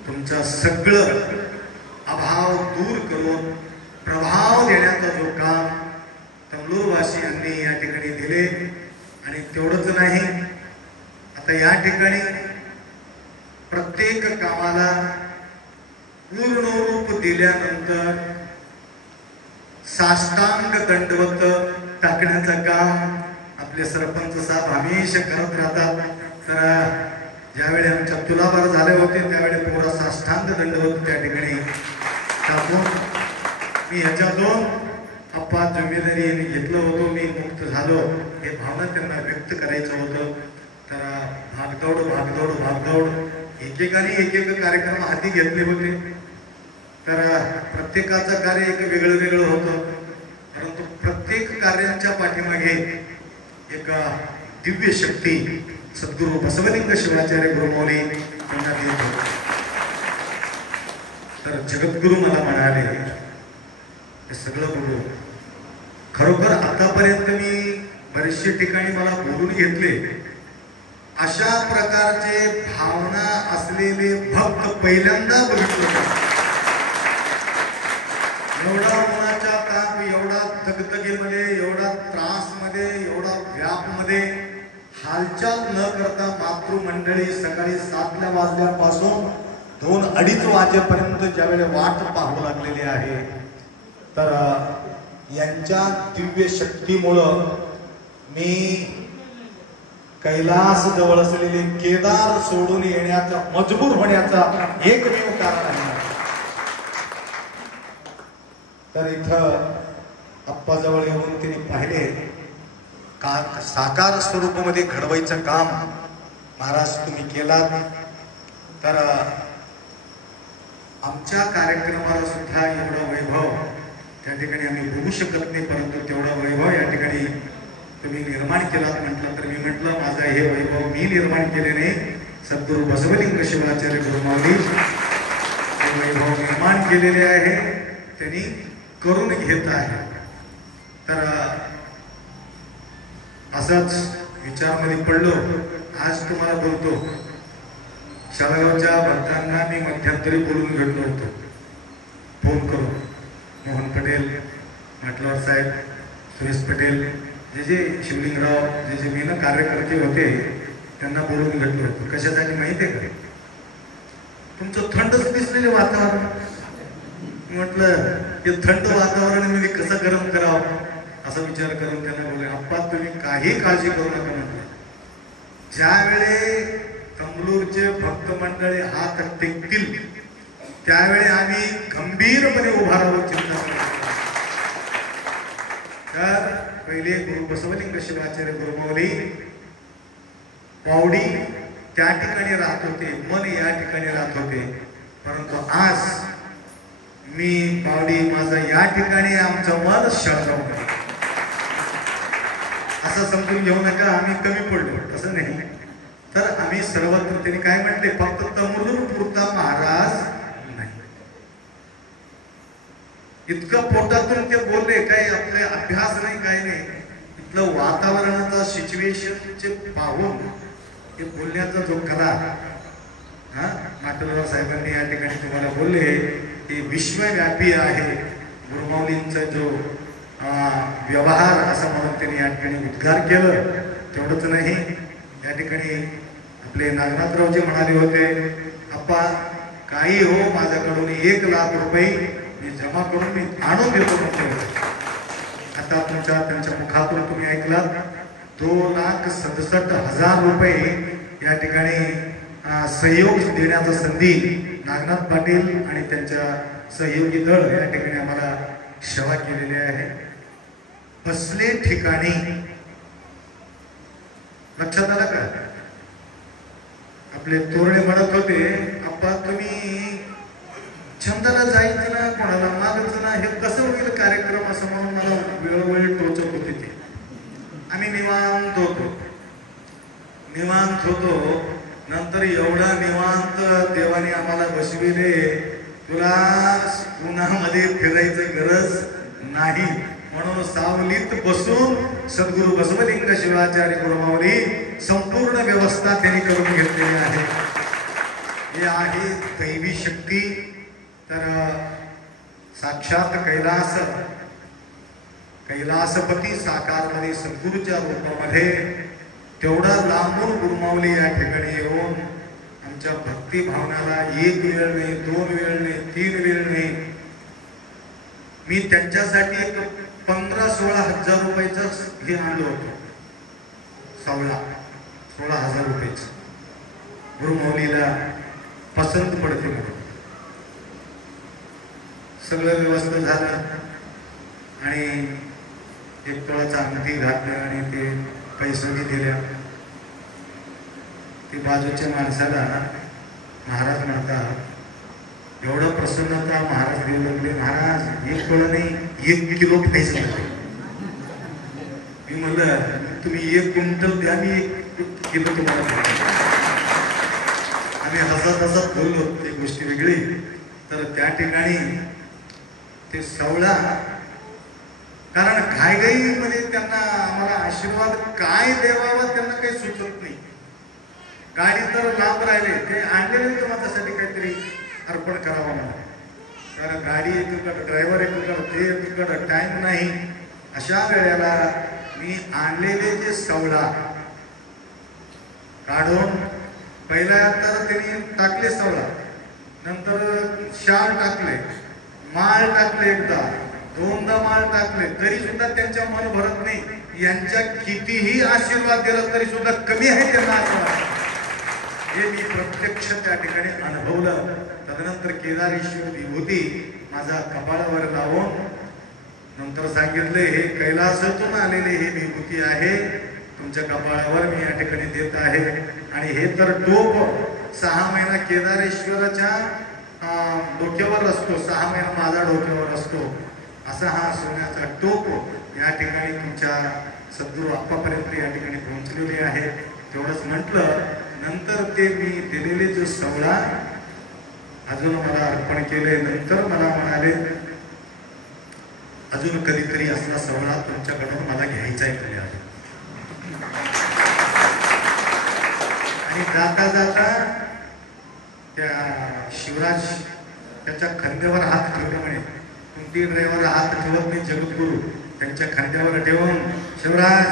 तुमचा सगळं अभाव दूर करून प्रभाव देण्याचा जो काम कमलूरवासियांनी या ठिकाणी दिले. आणि तेवढंच नाही, आता या ठिकाणी प्रत्येक कामाला पूर्ण रूप दिल्यानंतर साष्टांग दंडवत टाकण्याचं काम आपले सरपंच साहेब हमेशा करत राहतात. तर ज्यावेळी आमच्या तुलाभार झाले होते त्यावेळी पुरा साष्टांग दंडवत त्या ठिकाणी टाकून मी ह्याच्यातून अप्पा जिम्मेदारी घेतलं होतो, मी मुक्त झालो हे भावना त्यांना व्यक्त करायचं होतं. तर भागदौड एकेकाने एक कार्यक्रम हाती घेतले होते. तर प्रत्येकाचं कार्य एक वेगळं वेगळं होतं, परंतु प्रत्येक कार्यांच्या पाठीमागे एक दिव्य शक्ती सद्गुरू बसवलिंग शिवाचार्य गुरुमौली यांना देत. तर जगद्गुरु मला म्हणाले, हे सगळं बोलू. खरोखर आतापर्यंत मी बरेचशे ठिकाणी मला बोलून घेतले. अशा प्रकारचे भावना असलेले भक्त पहिल्यांदा बघितले. एवढा उन्हाच्या ताप, एवढा दगदगीमध्ये, एवढा त्रासमध्ये, एवढा व्यापमध्ये हालचाल न करता मातृमंडळी सकाळी 7 वाजल्यापासून 2-2:30 वाजेपर्यंत ज्यावेळी वाट पाहू लागलेली आहे, तर यांच्या दिव्य शक्तीमुळं मी कैलास जवळ असलेले केदार सोडून येण्याचा, मजबूर होण्याचा एकमेव कारण आहे. तर इथं आप्पाजवळ येऊन तिने पाहिले का साकार स्वरूपामध्ये घडवायचं काम महाराज तुम्ही केलात. तर आमच्या कार्यक्रमाला सुद्धा एवढा वैभव त्या ठिकाणी आम्ही बघू शकत नाही, परंतु तेवढा वैभव या ठिकाणी तुम्ही निर्माण केलात म्हटलं तर मी म्हटलं माझा हे वैभव मी निर्माण केले नाही, सद्गुरू बसवलिंग शिवाचार्य गुरुमाऊली हे वैभव निर्माण केलेले आहे, त्यांनी करून घेत आहे. तर असंच विचारामध्ये पडलो. आज तुम्हाला बोलतो, शाळगावच्या भक्तांना मी मध्यंतरी बोलून भेटलो होतो फोन करून. मोहन पटेल, माटलावर साहेब, सुरेश पटेल, जे शिवलिंगराव, जे मेन कार्यकर्ते होते त्यांना बोलून भेटलो होतो. कशासाठी माहिती आहे का? तुमचं थंडच दिसलेले वातावरण. म्हटलं ते थंड वातावरणामध्ये कसं गरम करावं असा विचार करून त्यांना बोलले, आप्पा तुम्ही काही काळजी करू नका म्हटलं. ज्यावेळी कमलूरचे भक्त मंडळी हात टेकतील त्यावेळी आम्ही गंभीरपणे उभा राहू चिंता करतो. तर पहिले गुरु बसवलिंग शिवाचार्य गुरुमाऊली पावडी त्या ठिकाणी राहत होते, मन या ठिकाणी राहत होते, परंतु आज मी पावडी माझा या ठिकाणी, आमचं मन शाळगाव. असं समजून घेऊ नका आम्ही कमी पडलो, तसं नाही. तर आम्ही सर्वत्र त्यांनी काय म्हटले, फक्त तमरुर पुरता महाराज नाही. इतकं पोटातून ते बोलले, काही आपले अभ्यास नाही, काय नाही. इथलं वातावरणाचा सिच्युएशनचे पाहून ते बोलण्याचा जो कला, माटलराव साहेबांनी या ठिकाणी तुम्हाला बोलले की विश्वव्यापी आहे. गुरुमाऊलींचा जो व्यवहार असं म्हणून त्यांनी या ठिकाणी उद्गार केलं. तेवढंच नाही, या ठिकाणी आपले नागनाथरावजी म्हणाले होते, आप्पा काही हो माझ्याकडून 1 लाख रुपये मी जमा करून मी आणून देतो म्हटलं. आता त्यांच्या मुखातून तुम्ही ऐकलात 2,67,000 रुपये या ठिकाणी सहयोग देण्याचा संधी नागनाथ पाटील आणि त्यांच्या सहयोगी दळ या ठिकाणी आम्हाला सेवा केलेली आहे. बसले ठिकाणी लक्षात आलं का? आपले तोरणे म्हणत होते, आप्पा तुम्ही छंदाला जायचं ना, कोणाला मागायचं ना, हे कसं होईल कार्यक्रम असं म्हणून मला वेळोवेळी टोचत होते. ते आम्ही निवांत होतो. नंतर एवढा निवांत देवाने आम्हाला बसविले, तुला उन्हामध्ये फिरायचं गरज नाही म्हणून सावलीत बसून सद्गुरू बसवलिंग शिवाचार्य गुरुमाऊली संपूर्ण व्यवस्था त्यांनी करून घेतलेली आहे. हे आहे दैवी शक्ती. तर साक्षात कैलासपती साकारमध्ये सद्गुरूच्या रूपामध्ये तेवढा लांबून गुरुमाऊली या ठिकाणी येऊन आमच्या भक्ती भावनाला 1 वेळ नाही, 2 वेळ नाही, 3 वेळ नाही, मी त्यांच्यासाठी एक 15-16 हजार रुपयाचं हे आणलं होतं. 16,000 रुपयाचं गुरुमाऊलीला पसंत पडते म्हणून सगळं व्यवस्थित झालं आणि 1 तोळाचं अंगठी घातलं आणि ते पैसेही दिल्या. ते बाजूच्या माणसाला महाराज म्हणतात, एवढं प्रसन्नता महाराज देऊ लागले, महाराज 1 तोळा नाही 1 किलो पैसे लागले. मी म्हणलं तुम्ही 1 क्विंटल द्या, मी 1 किलो तुम्हाला देतो. आम्ही हसत बोललो, ती गोष्टी वेगळी. तर त्या ठिकाणी ते 16 कारण घाईघाईमध्ये त्यांना आम्हाला आशीर्वाद काय द्यावा त्यांना काही सुचत नाही. गाडी तर लांब राहिले, ते आणलेले तर माझ्यासाठी काहीतरी अर्पण करावं मला. कारण गाडी एकीकडं, ड्रायव्हर एकीकडं, ते एकीकडं, टाइम नाही. अशा वेळेला मी आणलेले जे सवला काढून पहिला तर त्यांनी टाकले सवला, नंतर शाल टाकले, माळ टाकले, एकदा दोनदा माळ टाकले, तरी सुद्धा त्यांच्या मन भरत नाही. यांच्या कितीही आशीर्वाद दिला तरी सुद्धा कमी आहे त्यांना आशीर्वाद. हे मी प्रत्यक्ष त्या ठिकाणी अनुभवलं. तदनंतर केदारेश्वर विभूती माझा कपाळावर लावून नंतर सांगितले, हे कैलासातून आलेले हे विभूती आहे, तुमच्या कपाळावर मी या ठिकाणी देत आहे. आणि हे तर टोप 6 महिना केदारेश्वराच्या डोक्यावर असतो, 6 महिना माझा डोक्यावर असतो. असा हा सोन्याचा टोप या ठिकाणी तुमच्या सद्गुरू आप्पापर्यंत या ठिकाणी पोहोचलेले आहे. तेवढंच म्हटलं. नंतर ते मी दिलेले जो सवळा अजून मला अर्पण केले. नंतर मला म्हणाले, अजून कधीतरी असला सवळा तुमच्याकडून मला घ्यायचा आहे. आणि जाता जाता त्या शिवराज त्याच्या खांद्यावर हात ठेवले म्हणे. कोणती ड्रायव्हर हात ठेवत नाही, जगद्गुरु त्यांच्या खांद्यावर ठेवून, शिवराज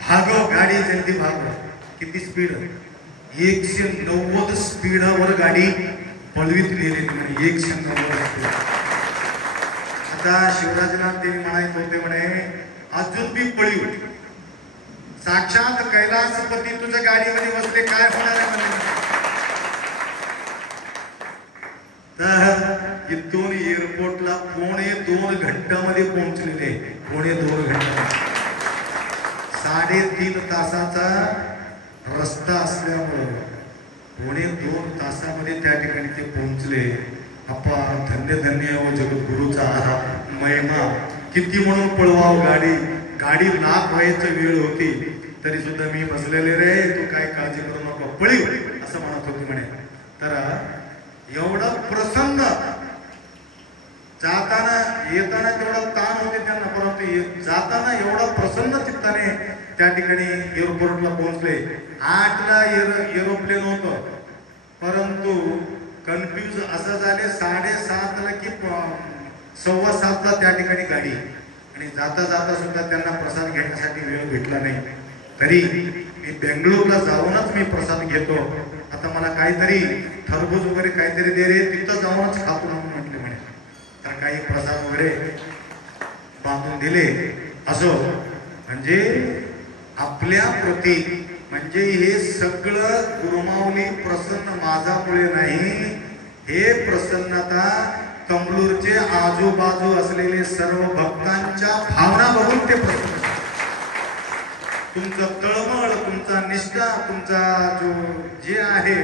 भागो, गाडी जल्दी भागो. किती स्पीड? 190 स्पीडावर गाडी पळवीत गेली. 190 स्पीड. आता शिवराजला ते म्हणायच होते म्हणे, अजून बी पळीव, साक्षात कैलासपती तुझ्या गाडीमध्ये बसले, काय होणार आहे म्हणे. तर इथून एअरपोर्टला 2.25 घंट्यामध्ये पोहोचलेले. 2.25 घंटा, 3.5 तासाचा रस्ता असल्यामुळं 2.25 तासामध्ये त्या ठिकाणी ते पोहोचले. अप्पा धन्य धन्य व जगद्गुरूचा हा महिमा. किती म्हणून पळवाव गाडी. गाडी लाख व्हायची वेळ होती तरी सुद्धा मी बसलेले रे, तू काय काळजी करू नको, पळीव असं म्हणत होती म्हणे. तर एवढं प्रसन्न जाताना येताना तेवढा ताण होते त्यांना, परंतु जाताना एवढा प्रसन्न चित्ताने त्या ठिकाणी एअरपोर्टला पोहोचले. 8ला एरोप्लेन होतं, परंतु कन्फ्यूज असं झाले 7:30ला की 7:15ला त्या ठिकाणी गाडी. आणि जाता जाता सुद्धा त्यांना प्रसाद घेण्यासाठी वेळ भेटला नाही. तरी मी बेंगळूरला जाऊनच मी प्रसाद घेतो. आता मला काहीतरी टरबूज वगैरे काहीतरी दे रे, तिथं जाऊनच खातो म्हणून म्हटले म्हणे. तर काही प्रसाद वगैरे बांधून दिले. असो, म्हणजे आपल्या प्रती, म्हणजे हे सगळं गुरुमाऊली प्रसन्न माझ्यामुळे नाही, हे प्रसन्नता कमलूरचे आजूबाजू असलेले सर्व भक्तांच्या भावना बघून ते प्रसन्न. तुमचं तळमळ, तुमचा निष्ठा, तुमचा जो जे आहे,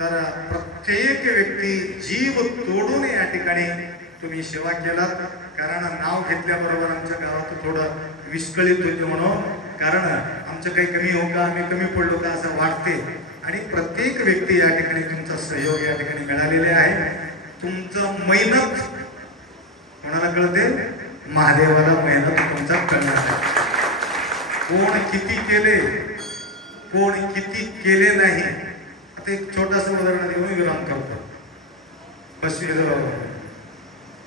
तर प्रत्येक व्यक्ती जीव तोडून या ठिकाणी तुम्ही सेवा केलात. कारण नाव घेतल्याबरोबर आमच्या गावात थोडं विस्कळीत होते म्हणून, कारण आमचं काही कमी हो का, आम्ही कमी पडलो का असं वाटते. आणि प्रत्येक व्यक्ती या ठिकाणी तुमचा सहयोग या ठिकाणी मिळालेले आहे. तुमचं मेहनत कोणाला कळते? महादेवाला मेहनत तुमचा करणार आहे. कोण किती केले, कोण किती केले नाही. आता एक छोटासा उदाहरण देऊन विराम करतो.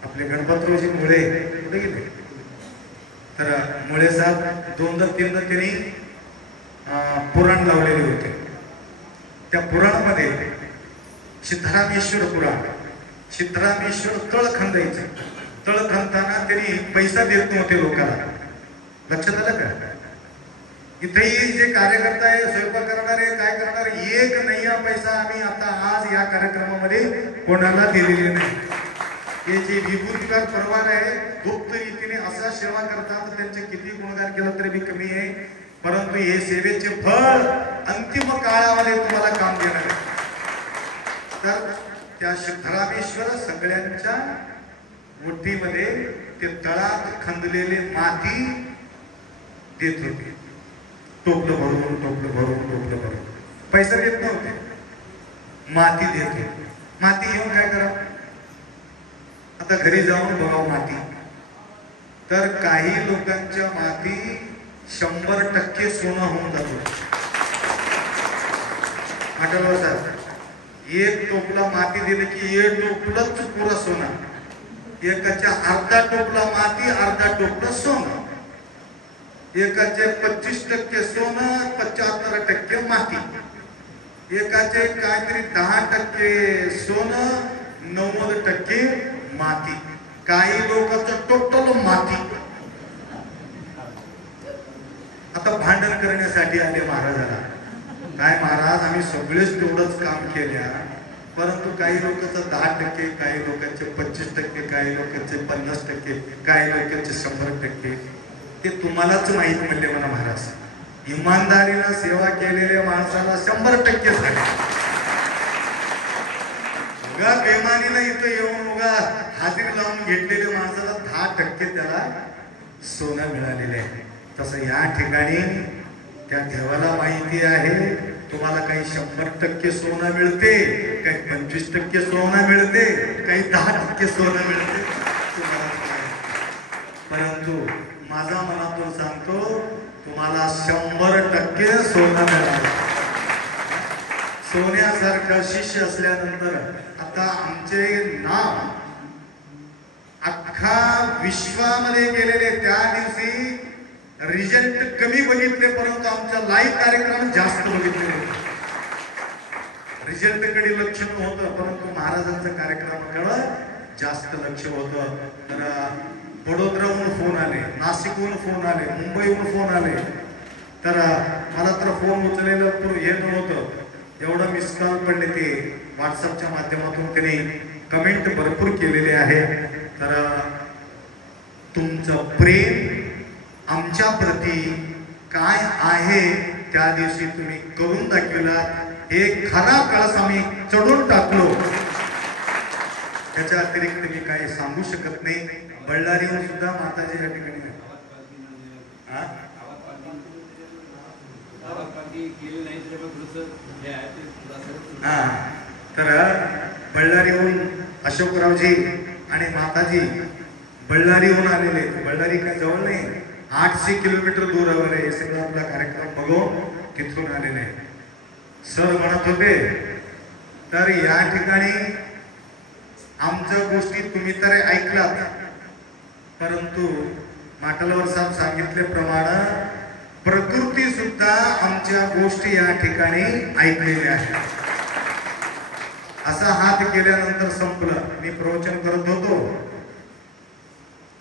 आपले गणपतरावजी मुळे कुठे गेले? तर मुळे साहेब 2-3 त्यांनी पुराण लावलेले होते. त्या पुराणामध्ये सिद्धरामेश्वर पुराण, सिद्धरामेश्वर तळ खंदायचं. तळ खंदताना त्यांनी पैसा देत नव्हते लोकांना. लक्षात आलं का? इथेही जे कार्यकर्ता आहे, स्वयंपाक करणारे, काय करणारे, एक नैया पैसा आम्ही आता आज या कार्यक्रमामध्ये कोणाला दिलेले नाही. हे जे विभूतिकार परिवार आहे, गुप्त रीतीने असा सेवा करतात, त्यांचे किती गुणगान केलं तरी बी कमी आहे. परंतु हे सेवेचे फळ अंतिम काळामध्ये तुम्हाला काम देणार आहे. तर त्या सिद्धरामेश्वर सगळ्यांच्या मुठीमध्ये ते तळात खंदलेले माती देत होते. टोपलं भरून, टोपलं भरून, टोपलं भरून. पैसा देत नव्हते, माती देत होते. माती घेऊन काय करा? आता घरी जाऊन बघावं माती. तर काही लोकांच्या माती 100% सोनं होऊन जातो. आठवलं सर, एक टोपला माती दिलं की एक टोपलंच पुरा सोना, एकाच्या अर्धा टोपला माती अर्धा टोपला सोनं, एकाचे 25% सोनं 75% माती, एकाचे काहीतरी 10% सोनं 90% माती, काही लोकांचं टोटल माती. आता भांडण करण्यासाठी आले महाराजाला. काय महाराज, आम्ही सगळेच तेवढंच काम केल्या, परंतु काही लोकांचं 10%, काही लोकांचे 25%, काही लोकांचे 50%, काही लोकांचे 100%. ते तुम्हालाच माहीत म्हणले म्हणा महाराज. इमानदारीनं सेवा केलेल्या माणसाला 100% झाले. उगा बेमानीनं इथं येऊन उगा हाजीर लावून घेतलेल्या माणसाला 10% त्याला सोनं मिळालेले आहे. तसं या ठिकाणी त्या देवाला माहिती आहे तुम्हाला काही 100% सोनं मिळते, काही 25% सोनं मिळते, काही 10% सोनं मिळते, परंतु माझा मनातून सांगतो तुम्हाला 100% सोनं मिळालं. सोन्यासारखं शिष्य असल्यानंतर आता आमचे नाव अख्खा विश्वामध्ये गेलेले. त्या दिवशी रिझल्ट कमी बघितले, परंतु आमचा लाईव्ह कार्यक्रम जास्त बघितले. रिझल्ट कडे लक्ष नव्हतं, परंतु महाराजांचं कार्यक्रमाकडे जास्त लक्ष होतं. तर वडोदराहून फोन आले, नाशिकहून फोन आले, मुंबईहून फोन आले. तर मला तर फोन उचललेलं हे नव्हतं, एवढं मिस कॉल पडले. ते व्हॉट्सअपच्या माध्यमातून त्यांनी कमेंट भरपूर केलेले आहे. तर तुमचं प्रेम आमच्या प्रती काय आहे त्या दिवशी तुम्ही करून दाखविला. हे खरा कळस आम्ही चढून टाकलो, त्याच्या अतिरिक्त मी काही सांगू शकत नाही. बळ्ळारीहून सुद्धा माताजी या ठिकाणी तर बळ्ळारीहून अशोकरावजी आणि माताजी बळ्ळारीहून आलेले. बळ्ळारी काय जवळ नाही, 800 किलोमीटर दूरावर आहे. हे सगळं आपला कार्यक्रम बघून तिथून आलेले आहे. सर म्हणत होते तर या ठिकाणी आमच्या गोष्टी तुम्ही तर ऐकलात, परंतु माटलवर साहेब सांगितल्याप्रमाणे प्रकृती सुद्धा आमच्या गोष्टी या ठिकाणी ऐकलेल्या आहेत. असा हात केल्यानंतर संपलं. मी प्रवचन करत होतो,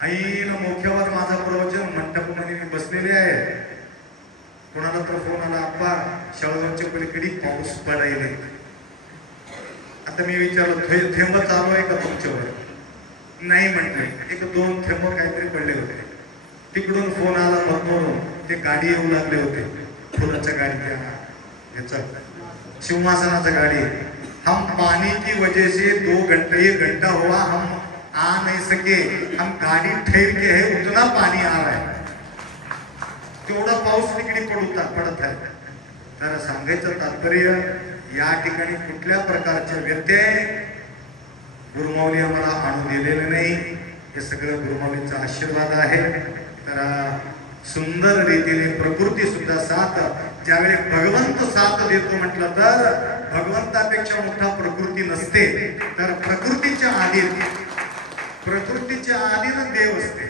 ऐन मोक्यावर माझा प्रवचन मंडपामध्ये मी बसलेले आहे. कोणाला तर फोन आला, आप्पा शाळगावच्या पलीकडे पाऊस पडायले. आता मी विचारलं थेंब चालू आहे का तुमच्यावर? नाही म्हटले. 1-2 थेंब काहीतरी पडले होते. तिकडून फोन आला मधून, ते गाडी येऊ लागले होते, फुलाच्या गाडी, याचा सिंहासनाचा गाडी. हम पानी की वजह से 1 घंटा हुआ, हम आ नहीं सके, हम गाड़ी ठहर के है, उतना पानी आ रहा है. तेवढा पाऊस तिकडे पडत आहे. तर सांगायचं तात्पर्य या ठिकाणी कुठल्या प्रकारचे व्यत्यय गुरुमाऊली आम्हाला आणू दिलेले नाही. हे सगळं गुरुमाऊलींचा आशीर्वाद आहे. तर सुंदर रीतीने प्रकृती सुद्धा साथ, ज्यावेळी भगवंत साथ देतो म्हटलं तर भगवंतापेक्षा मोठा प्रकृती नसते. तर प्रकृतीच्या आधीन देव असते.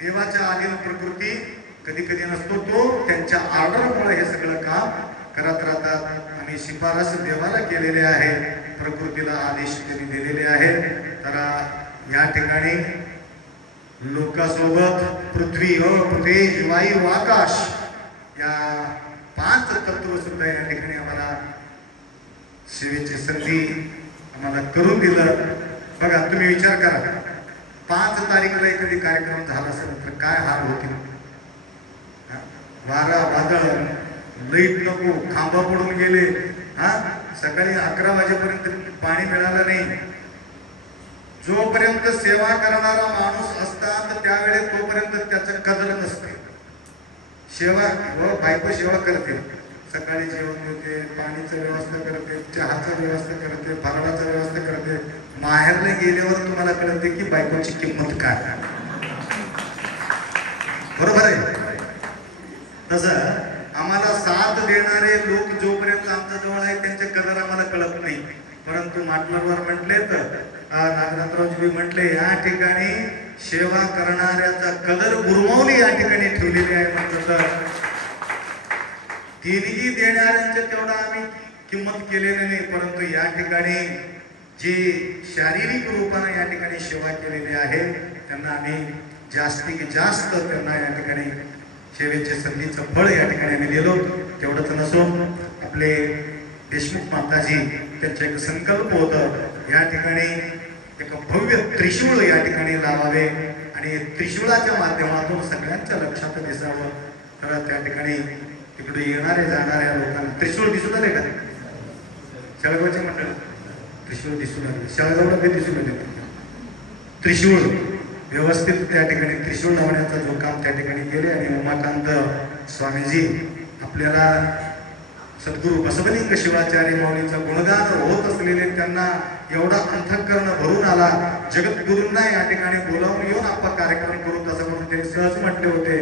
देवाच्या आधीन प्रकृती कधी कधी नसतो. तो त्यांच्या ऑर्डरमुळे हे सगळं काम करत राहतात. आणि शिफारस देवाला केलेले आहे, प्रकृतीला आदेश त्यांनी दिलेले आहे. तर या ठिकाणी लोकांसोबत पृथ्वी, तेज, वायू, आकाश या 5 तत्व सुद्धा या ठिकाणी आम्हाला सेवेची संधी आम्हाला करून दिलं. बघा तुम्ही विचार करा, 5 तारीखला एखादी कार्यक्रम झाला असेल तर काय हाल होतील. वारा, वादळ, लाईट नको, खांबा पडून गेले, सकाळी 11 वाजेपर्यंत पाणी मिळालं नाही. जोपर्यंत सेवा करणारा माणूस असतात त्यावेळेस तोपर्यंत त्याचं कदर नसते. सेवा बायको सेवा करते, सकाळी जेवण देते, पाणीचं व्यवस्था करते, चहाचं व्यवस्था करते, फराळाचं व्यवस्था करते. माहेरला गेल्यावर तुम्हाला कळते की बायकोची किंमत काय. बरोबर आहे. तसं आम्हाला साथ देणारे लोक जोपर्यंत आमच्या जवळ आहे त्यांचे कदर आम्हाला कळत नाही. परंतु माटमरवर म्हटले तर नागनाथरावजी म्हटले या ठिकाणी सेवा करणाऱ्याचा कदर गुरुमावली या ठिकाणी ठेवलेली आहे. म्हटलं देणगी देणाऱ्यांचे तेवढा आम्ही किंमत केलेली नाही, परंतु या ठिकाणी जे शारीरिक रूपाने या ठिकाणी सेवा केलेली आहे त्यांना आम्ही जास्तीत जास्त त्यांना या ठिकाणी सेवेच्या संधीचं फळ या ठिकाणी आम्ही दिलो. तेवढंच नसून आपले देशमुख माताजी त्यांचा एक संकल्प होतं या ठिकाणी एक भव्य त्रिशूळ या ठिकाणी लावावे आणि त्रिशूळाच्या माध्यमातून सगळ्यांच्या लक्षात दिसावं. तर त्या ठिकाणी तिकडे येणारे जाणाऱ्या लोकांना त्रिशूळ दिसून आले का? शेळगावचे मंडळ त्रिशूळ दिसून आले, शेळगावला ते दिसून आले. त्रिशूळ व्यवस्थित त्या ठिकाणी त्रिशूळ लावण्याचा जो काम त्या ठिकाणी केले आणि उमाकांत स्वामीजी आपल्याला सद्गुरू बसवलिंग शिवाचार्य माऊलीचा गुणगान होत असलेले त्यांना एवढा अंतःकरण भरून आला. जगद्गुरूंना या ठिकाणी बोलावून येऊन आपण कार्यक्रम करू असं म्हणून त्यांनी सहज म्हटले होते.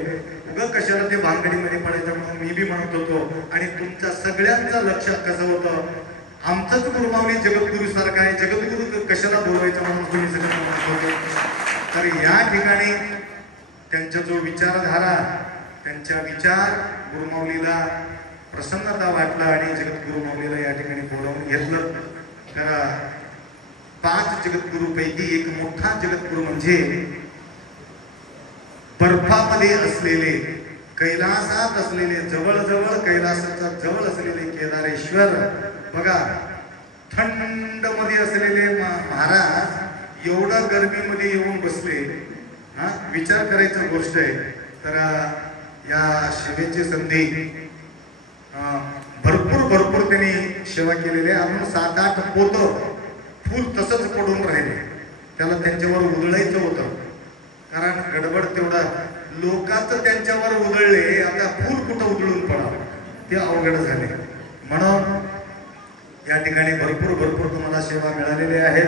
उगं कशाला ते भानगडीमध्ये पडायचं म्हणून मी बी म्हणत होतो. आणि तुमच्या सगळ्यांचं लक्ष कसं होतं, आमचंच गुरुमाऊली जगद्गुरू सारखं आहे, जगद्गुरू कशाला बोलवायचं म्हणून तुम्ही सगळं म्हणत होते. तर या ठिकाणी त्यांचा जो विचारधारा, त्यांचा विचार गुरुमाऊलीला प्रसन्नता वाटला आणि जगद्गुरु माऊलीला या ठिकाणी बोलावून घेतलं. तर 5 जगद्गुरूपैकी एक मोठा जगद्गुरू म्हणजे बर्फामध्ये असलेले, कैलासात असलेले, जवळजवळ कैलासाच्या जवळ असलेले केदारेश्वर. बघा, थंड मध्ये असलेले महाराज एवढा गर्मीमध्ये येऊन बसले. विचार करायची गोष्ट आहे. तर या सेवेची संधी भरपूर त्यांनी सेवा केलेली आहे. अजून 7-8 पोत फूल तसंच पडून राहिले. त्याला त्यांच्यावर उधळायचं होतं, कारण गडबड तेवढा लोकांचं त्यांच्यावर उधळले. आता फूल कुठं उधळून पडावं ते अवघड झाले. म्हणून या ठिकाणी भरपूर तुम्हाला सेवा मिळालेली आहे.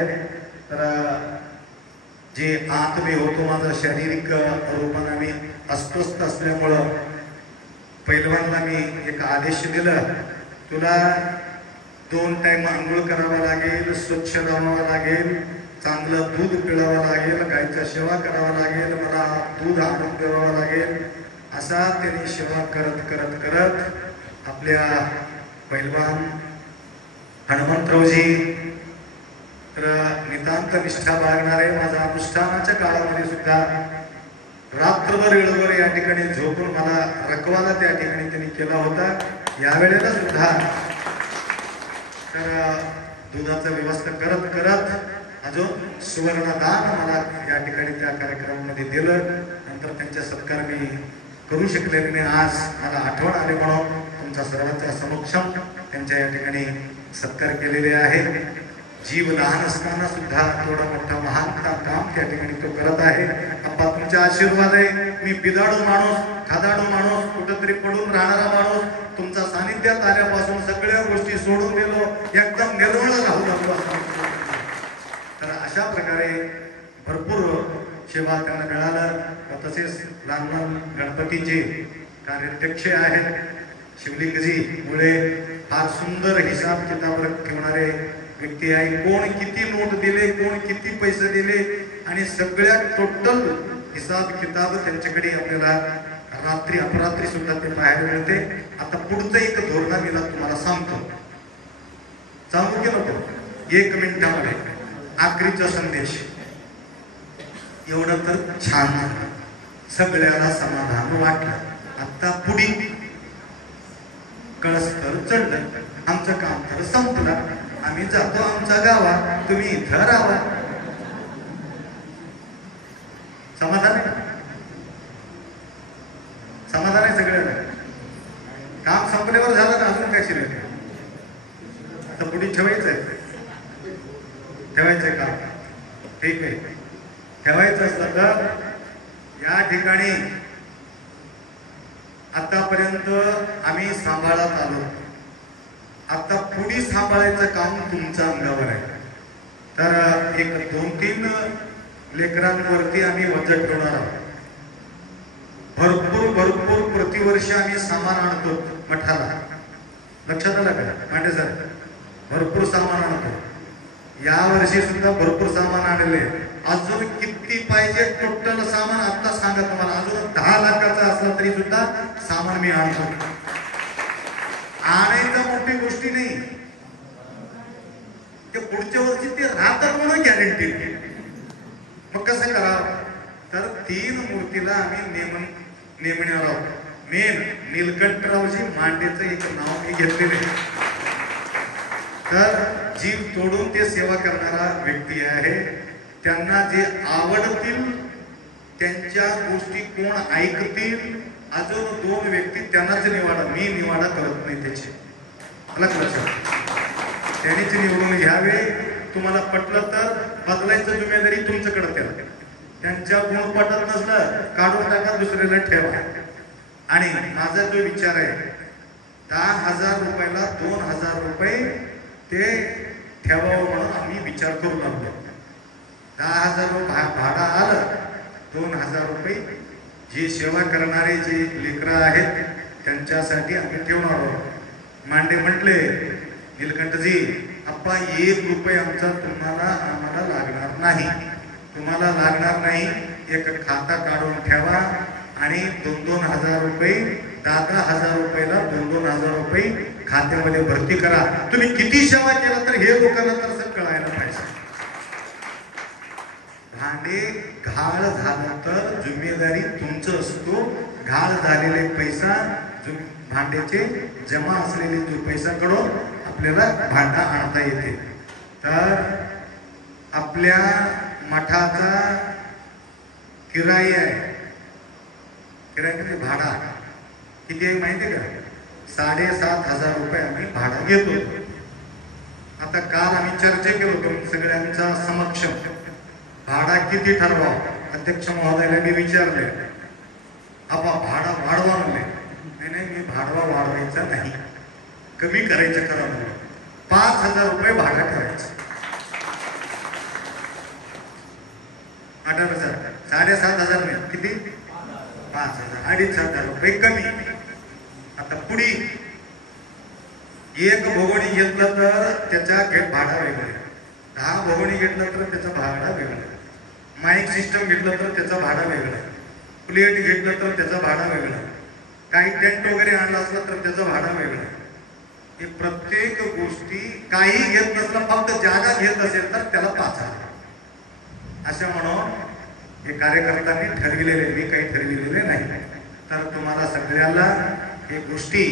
तर जे आत मी होतो माझं शारीरिक रूपाने मी अस्वस्थ असल्यामुळं पहिलवानला मी एक आदेश दिला, तुला 2 टाइम आंघोळ करावा लागेल, स्वच्छ राहावं लागेल, चांगलं दूध पिळावं लागेल, गायच्या सेवा करावं लागेल, मला दूध आणून द्यावं लागेल. असा त्यांनी सेवा करत आपल्या पहिलवान हनुमंतरावजी तर नितांत निष्ठा बाळगणारे. माझा अनुष्ठानाच्या काळामध्ये सुद्धा रात्रभर वेळोवर या ठिकाणी झोपून मला रखवाला त्या ठिकाणी त्यांनी केला होता. यावेळेला सुद्धा तर दुधाचा व्यवस्था करत अजून सुवर्णदान मला या ठिकाणी त्या कार्यक्रमामध्ये दिलं. नंतर त्यांचा सत्कार मी करू शकलेले नाही. आज मला आठवण आली म्हणून तुमच्या सर्वांच्या समक्षम त्यांच्या या ठिकाणी सत्कार केलेले आहे. जीव लहान असताना सुद्धा थोडा मोठा महान काम त्या ठिकाणी तो करत आहे. अप्पा तुमचा आशीर्वाद आहे. मी बिदाडू माणूस, खादाडू माणूस, कुठंतरी पडून राहणारा माणूस, तुमच्या सानिध्यात आल्यापासून सगळ्या गोष्टी सोडून गेलो, एकदम निर्मळ राहू लागलो. तर अशा प्रकारे भरपूर सेवा त्यांना मिळालं. तसेच लहान गणपतीचे कार्याध्यक्ष आहेत शिवलिंगजी मुळे, फार सुंदर हिसाब किताब ठेवणारे व्यक्ती आहे. कोण किती नोट दिले, कोण किती पैसे दिले आणि सगळ्या टोटल हिसाब किताब त्यांच्याकडे आपल्याला रात्री अपरात्री सुद्धा ते पाहायला मिळते. आता पुढचं एक धोरण मी तुम्हाला सांगू की नको? 1 मिनिटामध्ये आखरीचा संदेश. एवढं तर छान झालं, सगळ्याला समाधान वाटलं. आता पुढे कळस तर चढलं, आमचं काम तर संपलं, आम्ही जातो आमच्या गावात, तुम्ही इथं राहा. समाधान आहे? समाधान आहे सगळ्यांना? काम संपल्यावर झालं ना, अजून काय शिल्लक आहे? आता पुढे ठेवायचंय काम. ठीक आहे, ठेवायचं असलं तर या ठिकाणी आतापर्यंत आम्ही सांभाळत आलो. आता पुढे सांभाळायचं काम तुमच्या अंगावर आहे. तर एक 2-3 लेकरांवरती आम्ही वजन ठेवणार आहोत. भरपूर भरपूर प्रतिवर्षी आम्ही सामान आणतो मठाला. लक्षात आलं का मांडे सर? भरपूर सामान आणतो. या वर्षी सुद्धा भरपूर सामान आणले. अजून किती पाहिजे टोटल सामान आता सांगा तुम्हाला. अजून 10 लाखाचा असला तरी सुद्धा सामान मी आणतो. आणायचं मोठी गोष्टी नाही, ते पुढच्या वर्षी ते राहतात म्हणून गॅरंटी. मग कसं करावं? तर 3 मूर्तीला आम्ही नेमण्यावर आहोत. मेन नीलकंठरावजी मांडेचं एक नाव मी घेतलेले. तर जीव तोडून ते सेवा करणारा व्यक्ती आहे. त्यांना जे आवडतील त्यांच्या गोष्टी कोण ऐकतील, अजून 2 व्यक्ती त्यांनाच निवाडा, मी निवाडा करत नाही त्याचे. लक्षात त्यांनीच निवडून घ्यावे. तुम्हाला पटलं तर बदलायचं जिम्मेदारी तुमच्याकडे ठेवा. त्यांच्या गुण पटत नसलं काढून टाका, दुसऱ्याला ठेवा. आणि माझा जो विचार आहे 10,000 रुपयाला 2,000 रुपये ते ठेवावं म्हणून आम्ही विचार करू लागलो. 10,000 रुपये भाडा आलं, 2,000 रुपये जे सेवा करणारे जे लेकरं आहेत त्यांच्यासाठी आम्ही ठेवणार आहोत. मांडे म्हटले, नीलकंठजी आप्पा 1 रुपये आमचा आम्हाला लागणार नाही. तुम्हाला लागणार नाही. एक खाता काढून ठेवा आणि 2,000 रुपये 10,000 रुपयाला 2,000 रुपये खात्यामध्ये भरती करा. तुम्ही किती सेवा केला तर हे लोकांना तर कळायला पाहिजे. भांडे घाळ झालं तर जिम्मेदारी तुमचं असतो. घाळ झालेले पैसा भांड्याचे जमा असलेले जो पैसा कडून आपल्याला भांडा आणता येते. तर आपल्या मठाचा किराई आहे. किराई म्हणजे भाडा किती आहे माहिती आहे का? 7,500 रुपये आम्ही भाडा घेतो. आता काल आम्ही चर्चा केलो होतो सगळ्यांच्या समक्ष, भाडा किती ठरवा. अध्यक्ष महोदयाला मी विचारले, आपा भाडा वाढवा म्हणले. नाही, मी भाडवा वाढवायचा नाही, कमी करायचं करा म्हणले. 5,000 रुपये भाडा करायचं. 8,000 7,500 नाही, किती 5,000 2,500 रुपये कमी. आता पुढे 1 भोगोणी घेतलं तर त्याचा भाडा वेगळा, 10 भोगोणी घेतलं तर त्याचा भाडा वेगळा, माईक सिस्टम घेतलं तर त्याचा भाडा वेगळा, प्लेट घेतलं तर त्याचा भाडा वेगळा, काही टेंट वगैरे आणला असला तर त्याचा भाडा वेगळा. हे प्रत्येक गोष्टी काही घेत नसलं, फक्त जागा घेत असेल तर त्याला 5,000 अशा म्हणून हे कार्यकर्त्यांनी ठरविलेले, मी काही ठरविलेले नाही. तर तुम्हाला सगळ्याला हे गोष्टी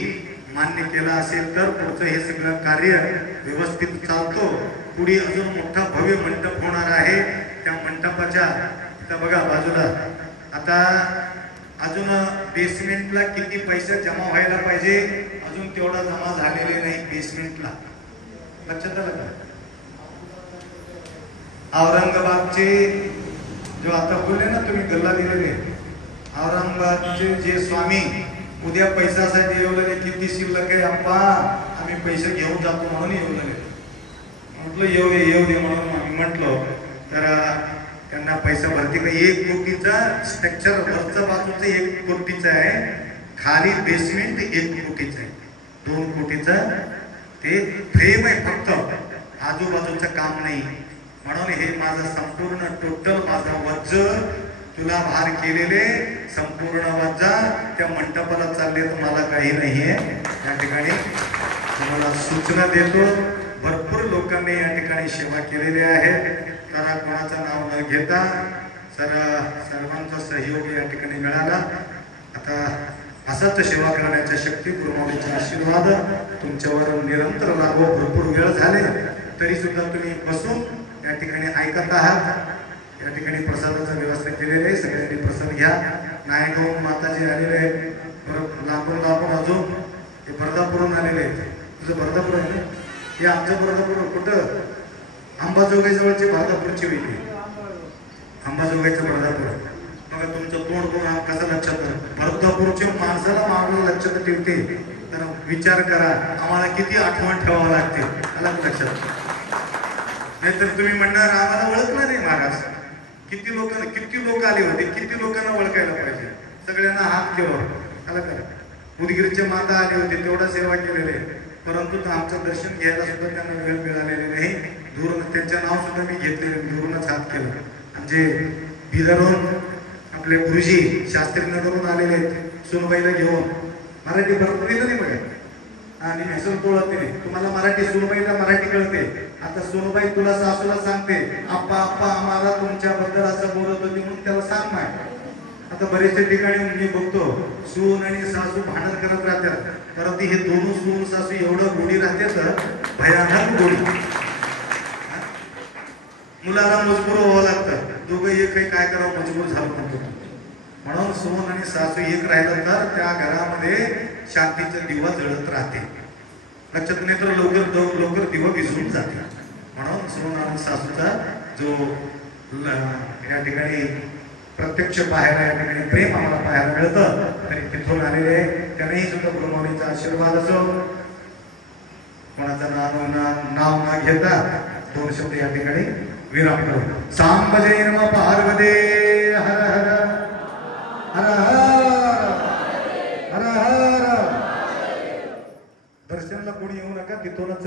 मान्य केला असेल तर पुढचं हे सगळं कार्य व्यवस्थित चालतो. पुढे अजून मोठा भव्य मंडप होणार आहे. त्या मंडपाच्या इथं बघा बाजूला आता अजून बेसमेंटला किती पैसे जमा व्हायला पाहिजे, अजून तेवढा जमा झालेले नाही बेसमेंटला. लक्षात आलं का? औरंगाबादचे जो आता बोलले ना तुम्ही गल्ला दिलेले, औरंगाबादचे जे स्वामी उद्या पैशासाठी येवलेले, किती शिल्लक आहे अप्पा, आम्ही पैसे घेऊन जातो म्हणून येवलेले. म्हटलं येऊ दे म्हणून आम्ही म्हटलो. तर त्यांना पैसा भरती का 1 कोटीचा स्ट्रक्चर, वरचं बाजूचं 1 कोटीचं आहे, खाली बेसमेंट 1 कोटीचं आहे, 2 कोटीचं ते फ्रेम आहे फक्त, आजूबाजूचं काम नाही. म्हणून हे माझं संपूर्ण टोटल माझा वज्ज तुला भार केलेले संपूर्ण वज्जा त्या मंडपाला चालले, तर मला काही नाहीये. या ठिकाणी तुम्हाला सूचना देतो, भरपूर लोकांनी या ठिकाणी सेवा केलेली आहे. तर कोणाचं नाव न घेता सर्वांचा सहयोग या ठिकाणी मिळाला. आता असंच सेवा करण्याच्या शक्ती, गुरुमाऊलीचे आशीर्वाद तुमच्यावर निरंतर लाभो. भरपूर वेळ झाले तरी सुद्धा तुम्ही बसून या ठिकाणी ऐकत आहात. या ठिकाणी प्रसादाची व्यवस्था केलेली आहे, सगळ्यांनी प्रसाद घ्या. नायगाव माताजी आलेले आहेत, लांबून अजून हे बर्दापूरून आलेले आहेत. तुझं बर्दापूर आहे ना? हे आमचं बर्दापूर कुठं? अंबाजोगाई जवळची बर्दापूरची वेगळी, अंबाजोगाईचं बर्दापूर. बघा तुमचं तोंड बघून कसं लक्षात, बर्दापूरच्या माणसाला मागून लक्षात ठेवते. तर विचार करा आम्हाला किती आठवण ठेवावं लागते, मला लक्षात. नाहीतर तुम्ही म्हणणार आम्हाला ओळखलं नाही महाराज. किती लोक आले होते, किती लोकांना ओळखायला पाहिजे. सगळ्यांना हात केलं आलं का उदगीरचे माता आले होते तेवढा सेवा केलेले परंतु आमचं दर्शन घ्यायला सुद्धा त्यांना वेळ मिळालेले नाही दुरून त्यांचं नाव सुद्धा मी घेतलेले दुरूनच हात केलं आमचे बिदरहून आपले गुरुजी शास्त्रीनगरून आलेले सुनबाईला घेऊन मराठी भरपूर दिलं नाही बघा आणि हेसून तोळत नाही तुम्हाला मराठी सुनबाईला मराठी कळते आता सुनबाई तुला सासूला सांगते आप्पा आप्पा आम्हाला तुमच्याबद्दल असं बोलत होती म्हणून त्याला सांग नाही आता बरेचशा ठिकाणी मी बघतो सून आणि सासू भांडण करत राहतात परंतु हे दोन सून सासू एवढं गोडी राहतात भयानक गोडी मुलाला मजबूर व्हावं लागतं दोघं एक काय करावं मजबूर झालं म्हणतो म्हणून सून आणि सासू एक राहिलं तर त्या घरामध्ये शांतीचा दिवा जळत राहते लक्षात नाही तर लवकर दिवा विझून जाते म्हणून सून आणि सासूचा जो या ठिकाणी प्रत्यक्ष पाहायला या ठिकाणी प्रेम आम्हाला पाहायला मिळतं आणि तिथून आलेले त्यांनाही सुद्धा गुरुमाऊलीचा आशीर्वाद असो कोणाचं नाव न घेता दोन शब्द या ठिकाणी विराम करू सांब जय नमः पार्वते हर हर हर हर हर हर दर्शनाला कोणी येऊ नका तिथूनच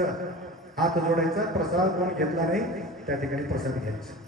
हात जोडायचा प्रसाद कोण घेतला नाही त्या ठिकाणी प्रसाद घ्यायचा